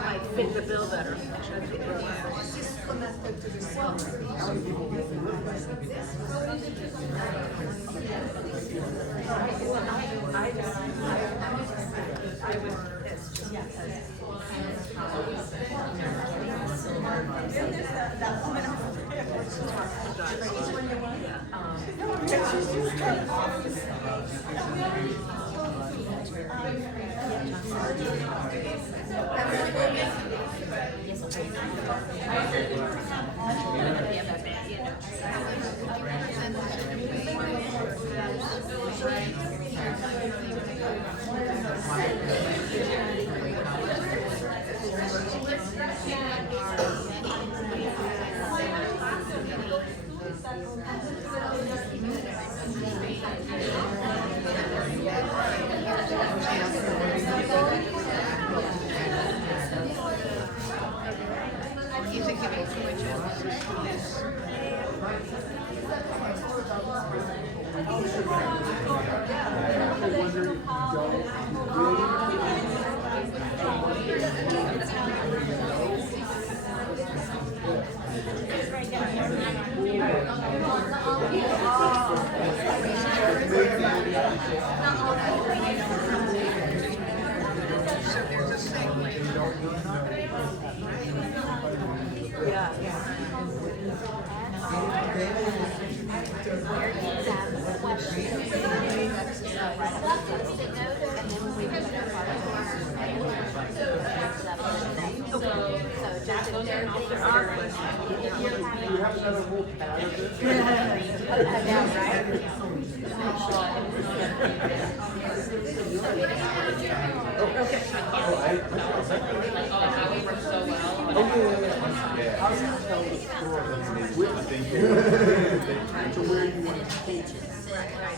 Might fit the bill better.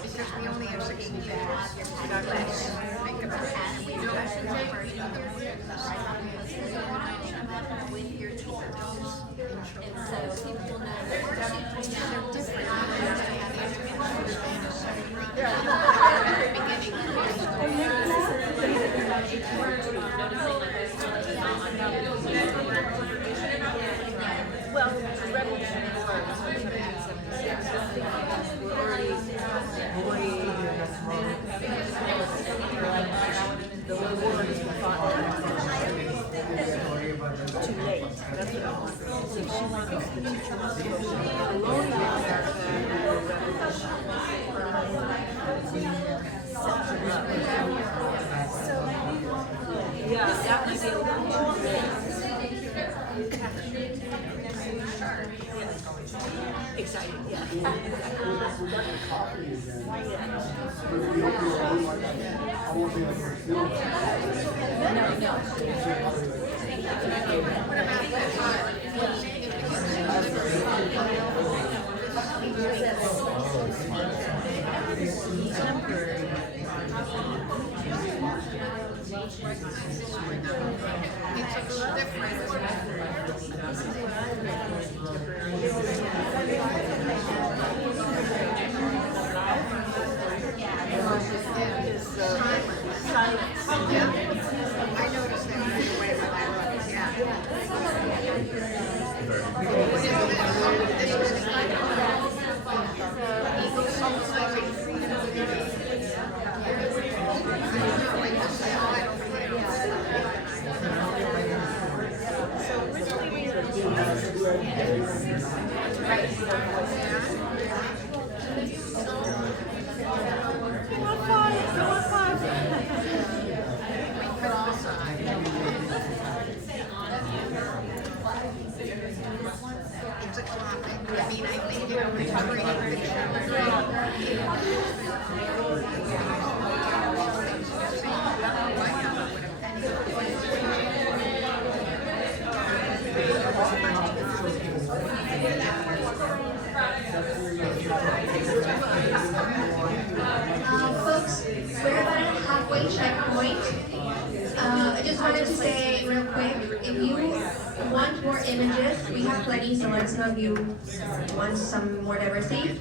Because we only have 60 days. Let's think about it. We don't have to with your children. And so people know that they're different. Well, Revolutionary War was 1776. We're already the war has been fought too late. That's what I want. So she wants us to teach us colonial yeah, that might be a little exciting, yeah. a checkpoint. I just wanted to say real quick, if you want more images, we have plenty, so let us know if you want some more diversity.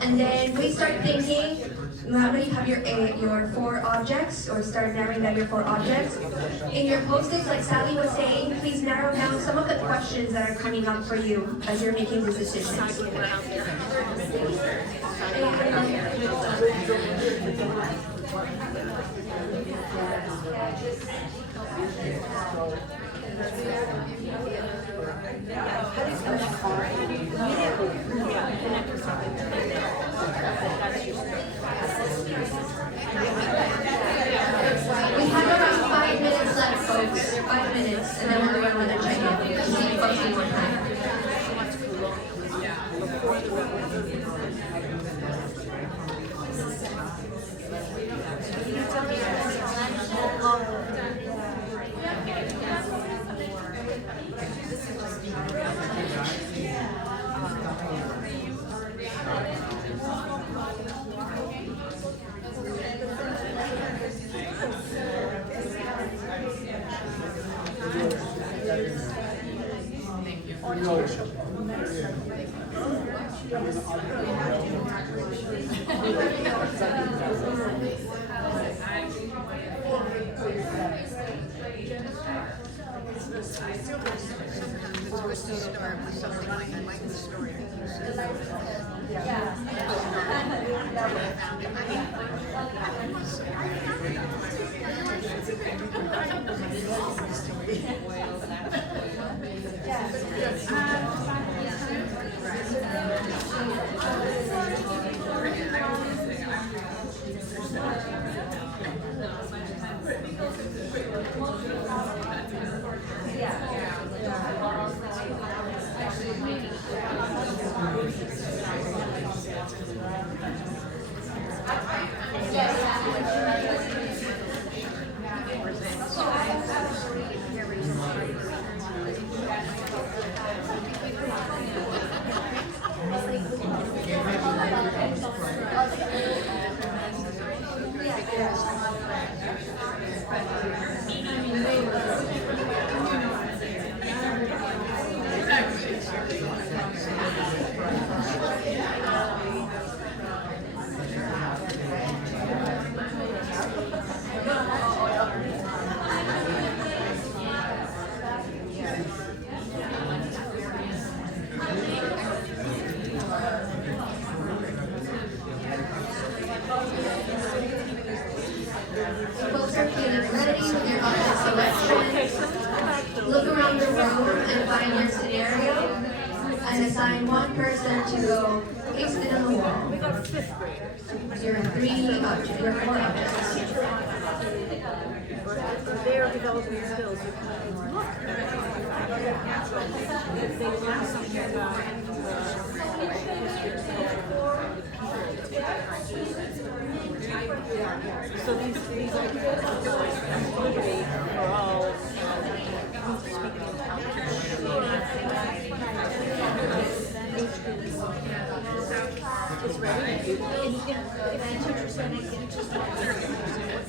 And then please start thinking, now that you have your 4 objects, or start narrowing down your 4 objects. In your post-its, like Sally was saying, please narrow down some of the questions that are coming up for you as you're making these decisions. We have around 5 minutes left, folks. 5 minutes, and then we'll do another check-in to see you folks one more time. Folks are feeling ready with your object selection. Look around the room and find your scenario, and assign one person to go paste it on the wall. Your 3 objects, your 4 objects. They are developing skills. Look. If they learn something about so these ideas of community are all it's ready. And you can, if the teacher said it, you just what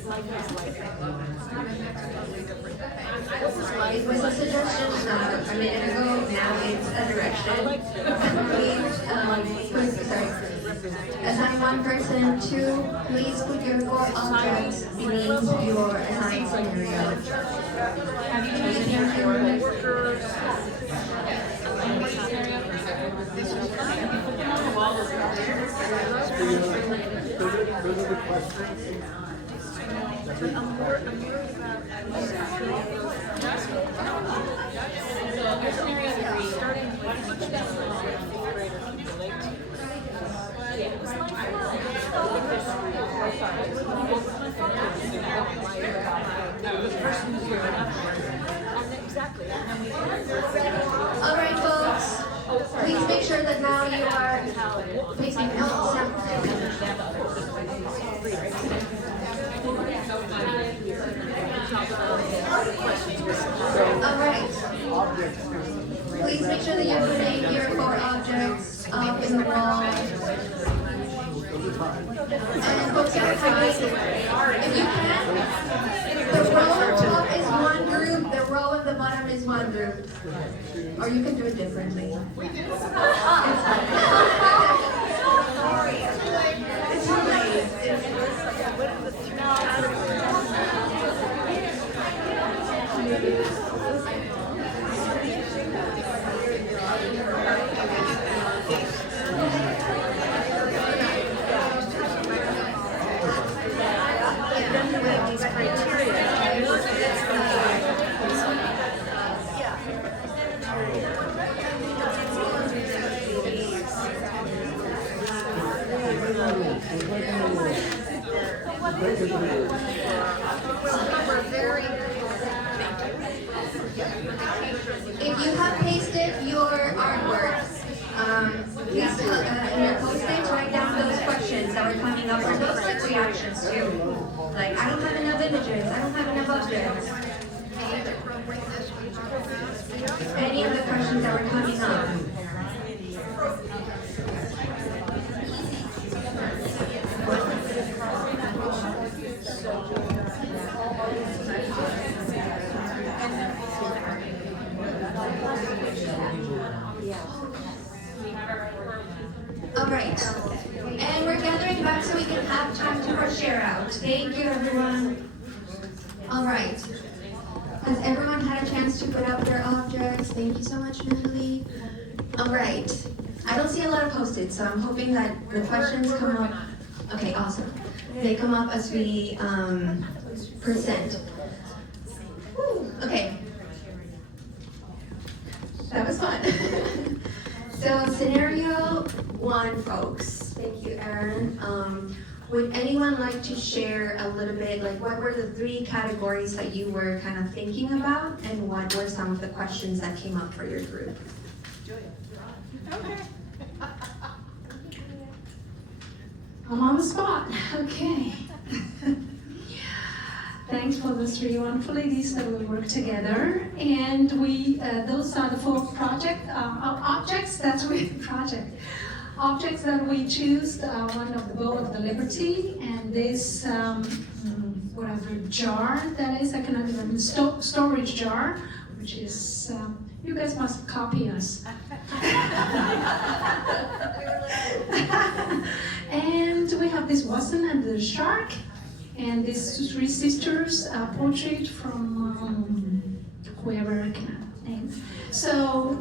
life is like. It was a suggestion a minute ago, now it's a direction. Assign one person to, please put your 4 objects beneath your assigned scenario. Those are the questions. I'm worried about starting All right, folks. Please make sure that now you are placing notes. All right. Please make sure that you're putting your 4 objects up in the wall. And folks, if you can, one group. Or you can do it differently. It's too If you have pasted your artwork, please in your postage write down those questions that were coming up, or those quick reactions too. Like, I don't have enough images, I don't have enough objects. Any of the questions that were coming up. All right, and we're gathering back so we can have time to our share out. Thank you, everyone. All right, has everyone had a chance to put up their objects? Thank you so much, Natalie. All right, I don't see a lot of post-its, so I'm hoping that the questions come up. Okay, awesome. They come up as we present. Woo, okay. That was fun. So scenario 1, folks. Thank you, Erin. Would anyone like to share a little bit, like what were the 3 categories that you were kind of thinking about, and what were some of the questions that came up for your group? Okay. I'm on the spot. Okay. Thanks for the 3 wonderful ladies that we work together, and we those are the 4 objects that we choose. One of the bow of the Liberty, and this whatever jar that is, I cannot remember, storage jar, which is you guys must copy us. And we have this Watson and the shark, and these 3 sisters portrait from whoever I can name. So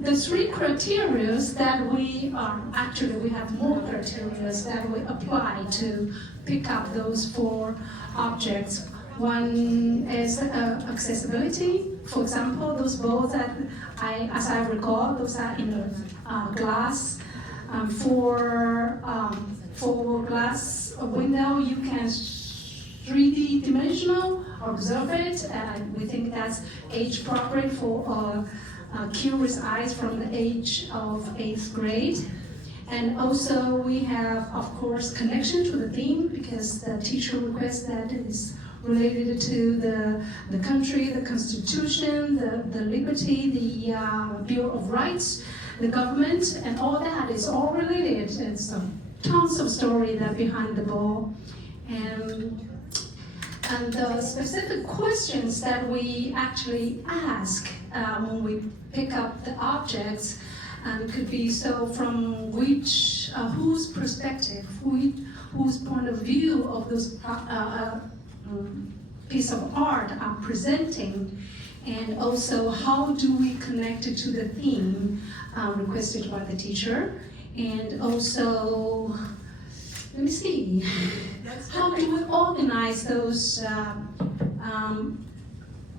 the 3 criteria that we have more criteria that we apply to pick up those 4 objects. One is accessibility. For example, those bowls that as I recall, those are in a glass. For glass window, you can 3D dimensional observe it, and we think that's age appropriate for curious eyes from the age of 8th grade. And also we have, of course, connection to the theme, because the teacher requests that it is related to the country, the constitution, the liberty, the Bill of Rights, the government, and all that is all related. And so tons of story that behind the ball. And the specific questions that we actually ask when we pick up the objects could be, so from which, whose perspective, whose point of view of those piece of art are presenting, and also how do we connect it to the theme requested by the teacher, and also, let me see, how do we organize those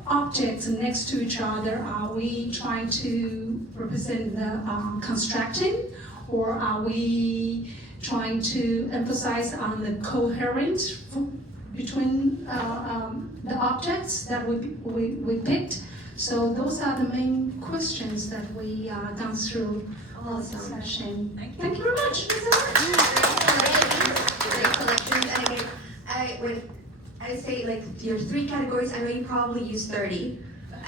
objects next to each other? Are we trying to represent the constructing, or are we trying to emphasize on the coherence between the objects that we picked? So those are the main questions that we gone through all the session. Thank you very much. Great collections. And again, I say like your 3 categories, I know you probably use 30.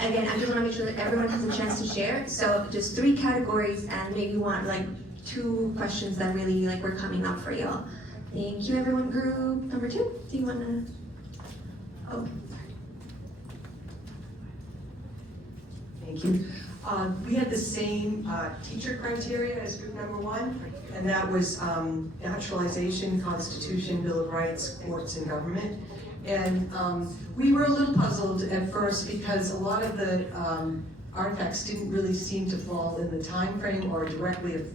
Again, I just want to make sure that everyone has a chance to share. So just 3 categories, and maybe one, like 2 questions that really like were coming up for y'all. Thank you, everyone. Group number 2. Do you want to? Oh, sorry. Thank you. We had the same teacher criteria as group number one, and that was naturalization, Constitution, Bill of Rights, courts, and government. And we were a little puzzled at first because a lot of the artifacts didn't really seem to fall in the time frame or directly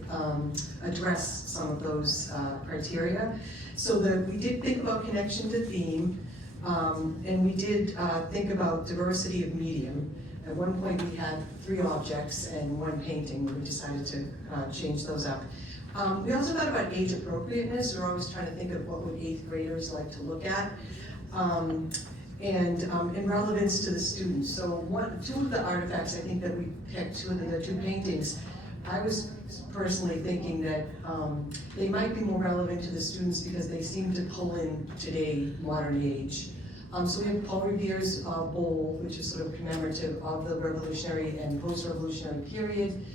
address some of those criteria. So we did think about connection to theme, and we did think about diversity of medium. At one point we had 3 objects and 1 painting, we decided to change those up. We also thought about age appropriateness. We're always trying to think of what would 8th graders like to look at. And relevance to the students. So 2 of the artifacts I think that we picked, 2 of the 2 paintings, I was personally thinking that they might be more relevant to the students because they seem to pull in today, modern age. So we have Paul Revere's bowl, which is sort of commemorative of the revolutionary and post-revolutionary period.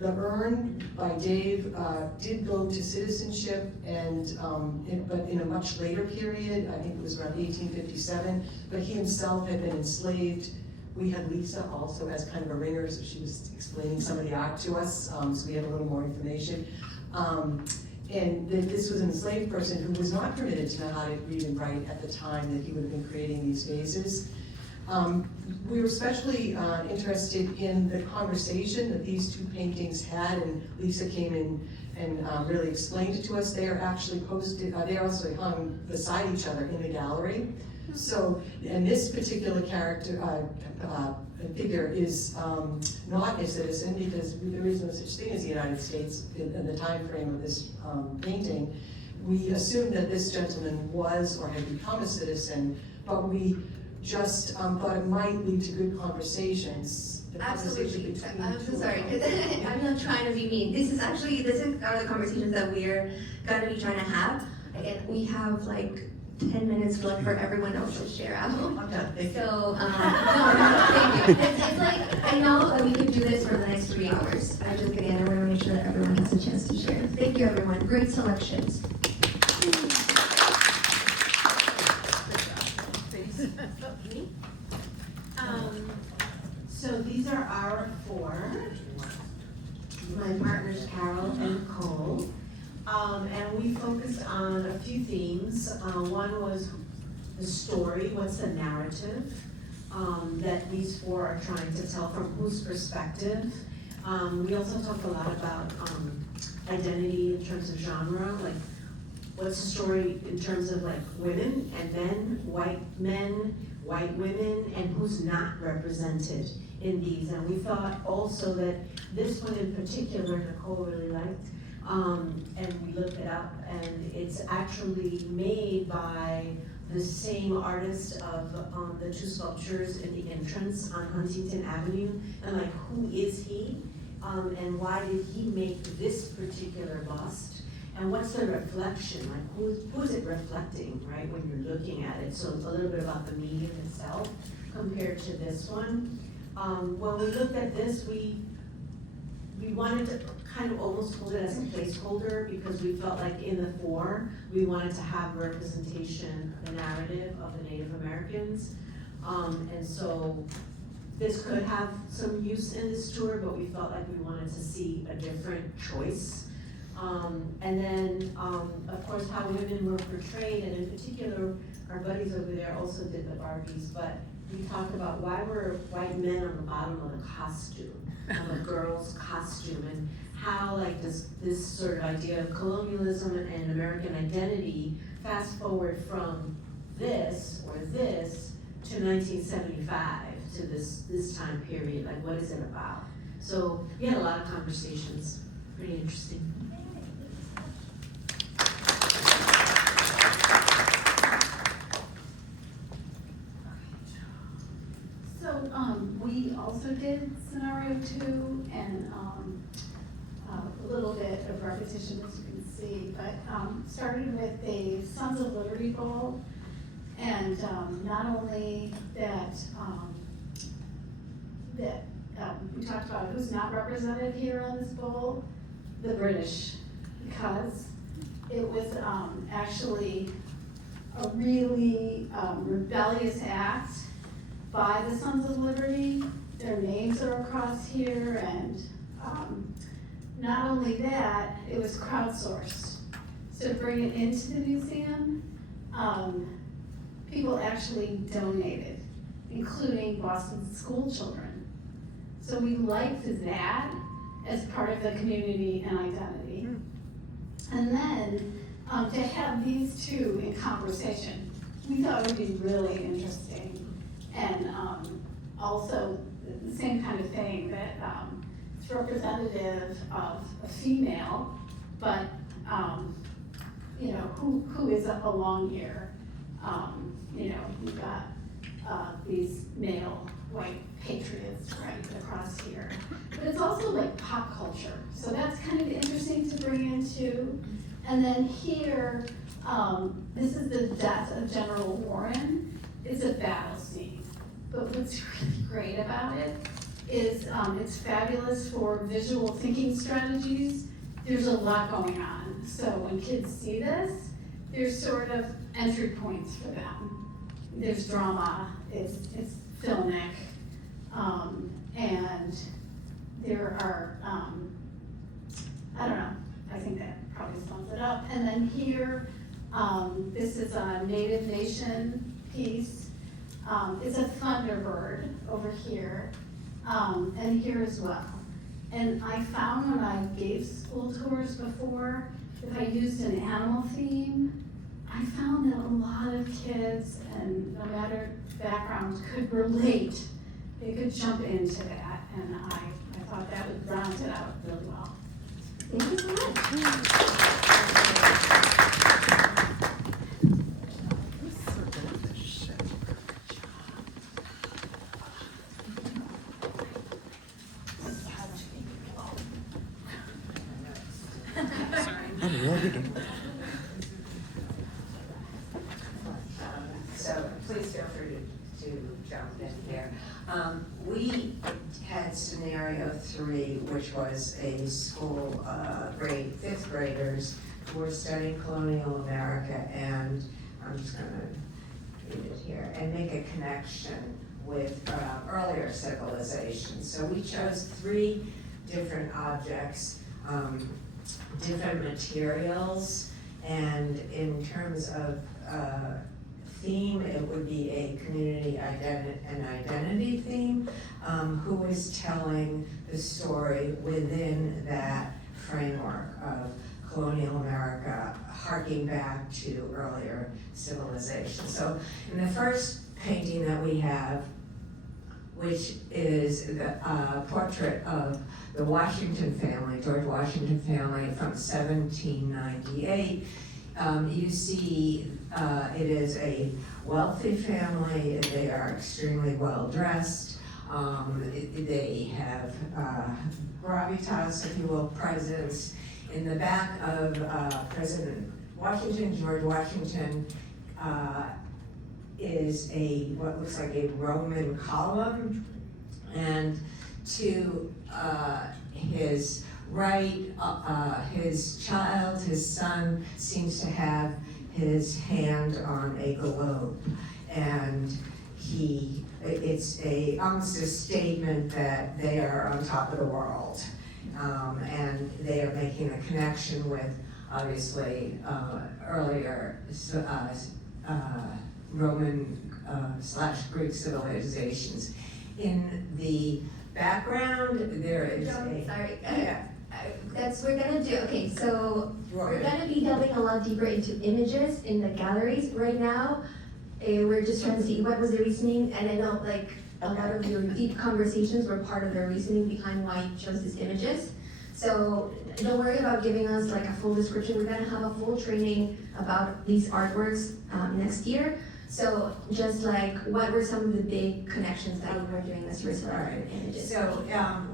The urn by Dave did go to citizenship, and but in a much later period. I think it was around 1857. But he himself had been enslaved. We had Lisa also as kind of a ringer, so she was explaining some of the art to us. So we had a little more information. And this was an enslaved person who was not permitted to know how to read and write at the time that he would have been creating these vases. We were especially interested in the conversation that these 2 paintings had, and Lisa came in and really explained it to us. They are actually posted, they are also hung beside each other in the gallery. So, and this particular character, figure is not a citizen because there is no such thing as the United States in the time frame of this painting. We assumed that this gentleman was or had become a citizen, but we just thought it might lead to good conversations. Absolutely. I'm so sorry, because I'm not trying to be mean. These are the conversations that we're gonna be trying to have. Again, we have like 10 minutes left for everyone else to share out. Okay, thank you. So, no, thank you. It's like, I know that we could do this for the next 3 hours. I just, again, I want to make sure that everyone has a chance to share. Thank you, everyone. Great selections. So these are our 4. My partners Carol and Cole. And we focused on a few themes. One was the story, what's the narrative that these 4 are trying to tell, from whose perspective. We also talked a lot about identity in terms of genre, like what's the story in terms of like women and men, white women, and who's not represented in these. And we thought also that this one in particular, Nicole really liked, and we looked it up, and it's actually made by the same artist of the 2 sculptures in the entrance on Huntington Avenue. And like, who is he? And why did he make this particular bust? And what's the reflection? Like, who's it reflecting, right, when you're looking at it? So a little bit about the medium itself compared to this one. When we looked at this, we wanted to kind of almost hold it as a placeholder because we felt like in the 4, we wanted to have representation, the narrative of the Native Americans. And so this could have some use in this tour, but we felt like we wanted to see a different choice. And then, of course, how women were portrayed, and in particular, our buddies over there also did the Barbies, but we talked about why were white men on the bottom of the costume, of a girl's costume, and how like this sort of idea of colonialism and American identity, fast forward from this or this to 1975 to this time period, like what is it about? So we had a lot of conversations, pretty interesting. We also did scenario 2 and a little bit of repetition, as you can see, but started with the Sons of Liberty Bowl, and not only that, we talked about who's not represented here on this bowl, the British, because it was actually a really rebellious act by the Sons of Liberty. Their names are across here, and not only that, it was crowdsourced. So to bring it into the museum, people actually donated, including Boston's school children. So we liked that as part of the community and identity. And then to have these two in conversation, we thought would be really interesting. And also the same kind of thing that it's representative of a female, but you know, who is along here. You know, we've got these male white patriots right across here. But it's also like pop culture. So that's kind of interesting to bring into. And then here, this is the death of General Warren. It's a battle scene. But what's really great about it is it's fabulous for visual thinking strategies. There's a lot going on. So when kids see this, there's sort of entry points for them. There's drama, it's filmic, and there are, I don't know, I think that probably sums it up. And then here, this is a Native Nation piece. It's a Thunderbird over here, and here as well. And I found when I gave school tours before, if I used an animal theme, I found that a lot of kids, and no matter background, could relate. They could jump into that, and I thought that would round it out really well. Thank you so much. So please feel free to jump in here. We had scenario 3, which was a school, fifth graders who were studying colonial America, and I'm just gonna read it here, and make a connection with earlier civilizations. So we chose 3 different objects, different materials, and in terms of theme, it would be a community identity theme. Who is telling the story within that framework of colonial America, harking back to earlier civilizations. So in the first painting that we have, which is the portrait of the Washington family, George Washington family from 1798, you see it is a wealthy family. They are extremely well dressed. They have gravitas, if you will, presence. In the back of President Washington, George Washington, is what looks like a Roman column, and to his right, his child, his son, seems to have his hand on a globe, and it's almost a statement that they are on top of the world, and they are making a connection with, obviously, earlier Roman / Greek civilizations. In the background, there is We're gonna do, okay, so we're gonna be delving a lot deeper into images in the galleries right now. We're just trying to see what was the reasoning, and I know like a lot of your deep conversations were part of the reasoning behind why you chose these images. So don't worry about giving us like a full description. We're gonna have a full training about these artworks next year. So just like, what were some of the big connections that you were doing this research on images? So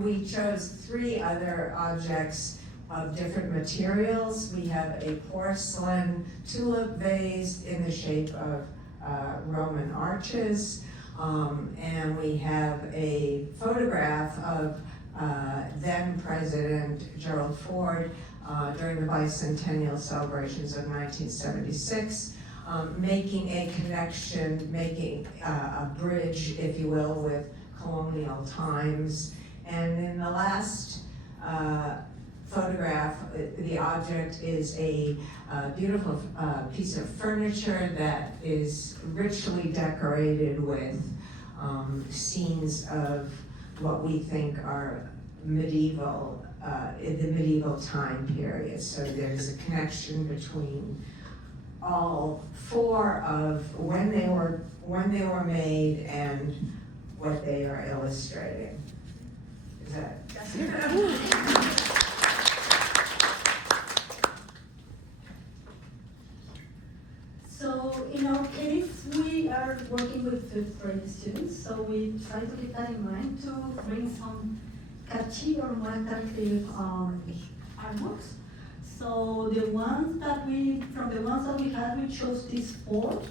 we chose 3 other objects of different materials. We have a porcelain tulip vase in the shape of Roman arches, and we have a photograph of then President Gerald Ford during the bicentennial celebrations of 1976. making a connection, making a bridge, if you will, with colonial times. And in the last photograph, the object is a beautiful piece of furniture that is richly decorated with scenes of what we think are medieval, in the medieval time period. So there's a connection between all four of when they were made and what they are illustrating. Is that? So in our case, we are working with fifth grade students, so we try to keep that in mind to bring some catchy or more attractive artworks. So the ones that we had, we chose these four.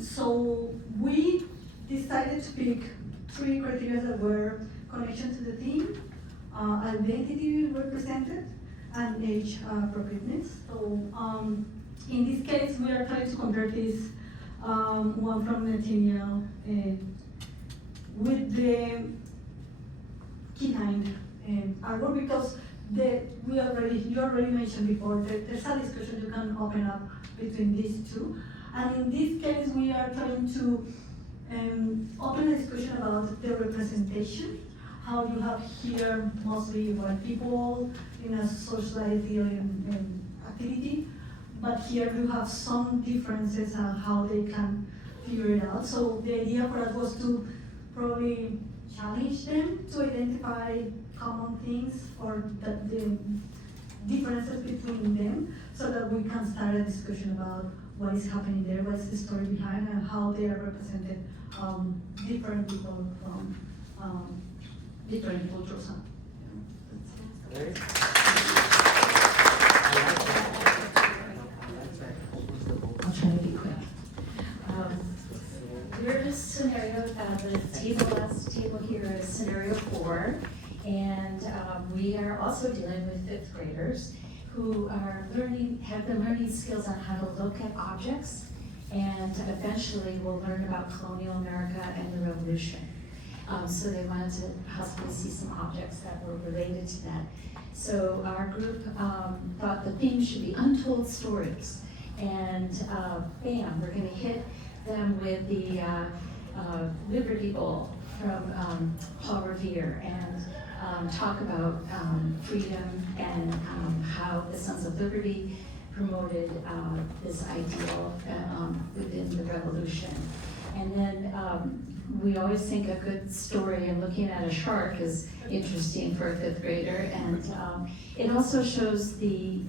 So we decided to pick 3 criteria that were connection to the theme, identity represented, and age appropriateness. So in this case, we are trying to compare this one from Latina with the K9 artwork, because you already mentioned before that there's a discussion you can open up between these two. And in this case, we are trying to open a discussion about the representation, how you have here mostly white people in a society or in activity, but here you have some differences on how they can figure it out. So the idea for us was to probably challenge them to identify common things or the differences between them, so that we can start a discussion about what is happening there, what's the story behind, and how they are represented different people from different cultures. I'll try to be quick. We're just scenario, the last table here is scenario 4, and we are also dealing with 5th graders who are have the learning skills on how to look at objects, and eventually will learn about colonial America and the Revolution. So they wanted to possibly see some objects that were related to that. So our group thought the theme should be untold stories. And bam, we're gonna hit them with the Liberty Bowl from Paul Revere, and talk about freedom and how the Sons of Liberty promoted this ideal within the revolution. And then we always think a good story and looking at a shark is interesting for a 5th grader, and it also shows the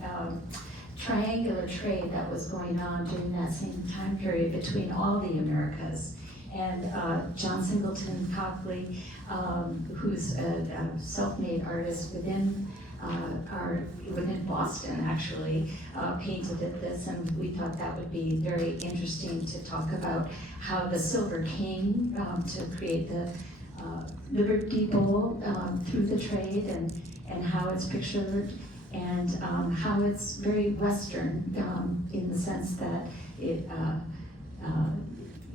triangular trade that was going on during that same time period between all the Americas. And John Singleton Copley, who's a self-made artist within Boston, actually, painted this, and we thought that would be very interesting to talk about how the Silver King to create the Liberty Bowl through the trade, and how it's pictured, and how it's very Western in the sense that it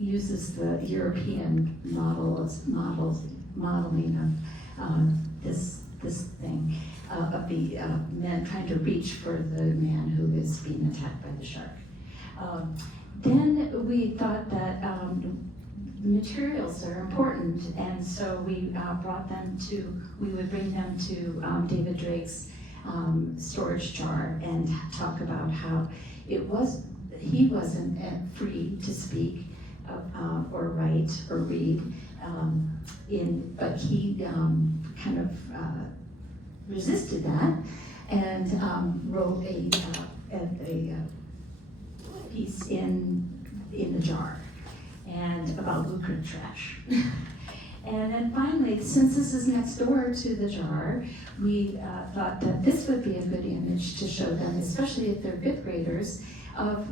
uses the European modeling of this thing of the men trying to reach for the man who is being attacked by the shark. Then we thought that the materials are important, and so we we would bring them to David Drake's storage jar and talk about how he wasn't free to speak or write or read, but he kind of resisted that and wrote a piece in the jar and about lucrative trash. And then finally, since this is next door to the jar, we thought that this would be a good image to show them, especially if they're 5th graders, of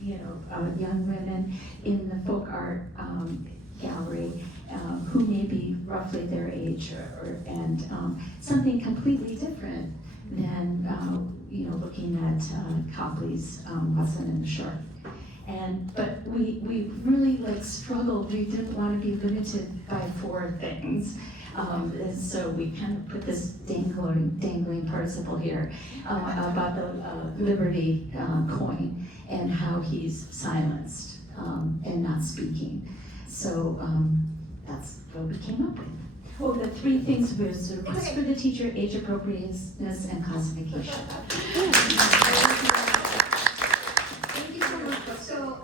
young women in the folk art gallery who may be roughly their age, and something completely different than looking at Copley's Wesson and the Shark. But we really like struggled, we didn't want to be limited by 4 things. And so we kind of put this dangling participle here about the Liberty coin and how he's silenced and not speaking. So that's what we came up with. Well, the 3 things was risk for the teacher, age appropriateness, and classification. Thank you so much. So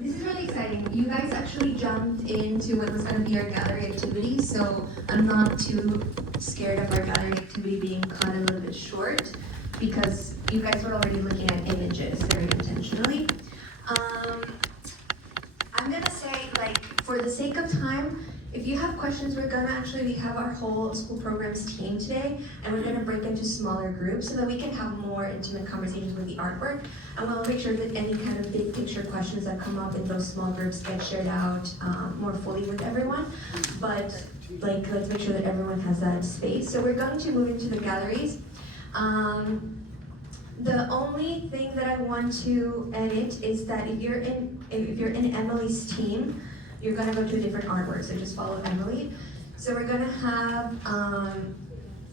this is really exciting. You guys actually jumped into what was going to be our gallery activity, so I'm not too scared of our gallery activity being cut a little bit short because you guys were already looking at images very intentionally. I'm gonna say, like, for the sake of time, if you have questions, we have our whole school programs team today, and we're gonna break into smaller groups so that we can have more intimate conversations with the artwork. And we'll make sure that any kind of big picture questions that come up in those small groups get shared out more fully with everyone. But like, let's make sure that everyone has that space. So we're going to move into the galleries. The only thing that I want to edit is that if you're in Emily's team, you're gonna go to a different artwork, so just follow Emily. So we're gonna have,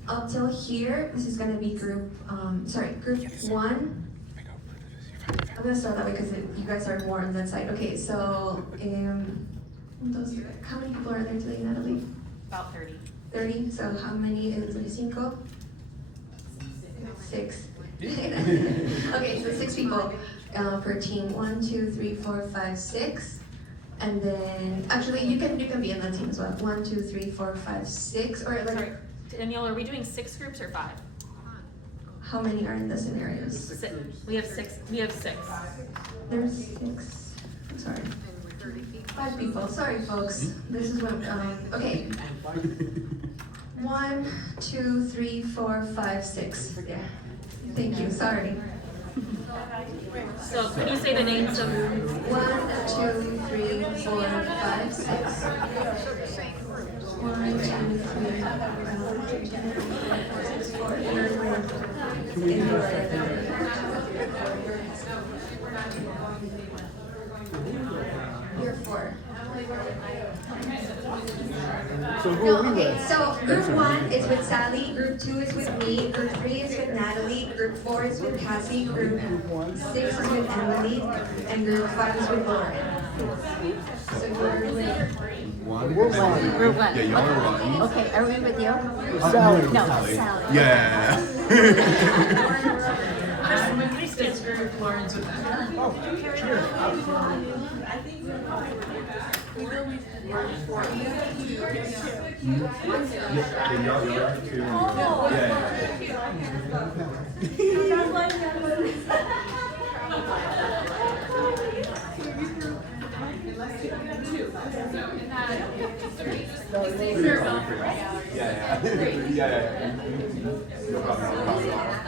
up till here, this is gonna be group 1. I'm gonna start that way because you guys are more on that side. Okay, so, how many people are there today, Natalie? About 30. 30, so how many is it, 5? 6. Okay, so 6 people per team. 1, 2, 3, 4, 5, 6. And then, actually, you can be in that team as well. 1, 2, 3, 4, 5, 6, or like. Sorry, Danielle, are we doing 6 groups or 5? How many are in the scenarios? We have 6. We have 6. There's 6. Sorry. 5 people. Sorry, folks. This is what. Okay. 1, 2, 3, 4, 5, 6. Yeah. Thank you. Sorry. So can you say the names of 1, 2, 3, 4, 5, 6. 1, 2, 3, 4. You're 4. So who No, are we okay, with? so group 1 is with Sally, group 2 is with me, group 3 is with Natalie, group 4 is with Cassie, group 6 is with Emily, and group 5 is with Lauren. So you're with... One. We're one. Group 1. Yeah, y'all are one. Okay, are we with you? Sally. No, Sally. Sally. Yeah. It's group Lawrence with that. Oh, sure. Yeah, y'all are two. Yeah. No problem.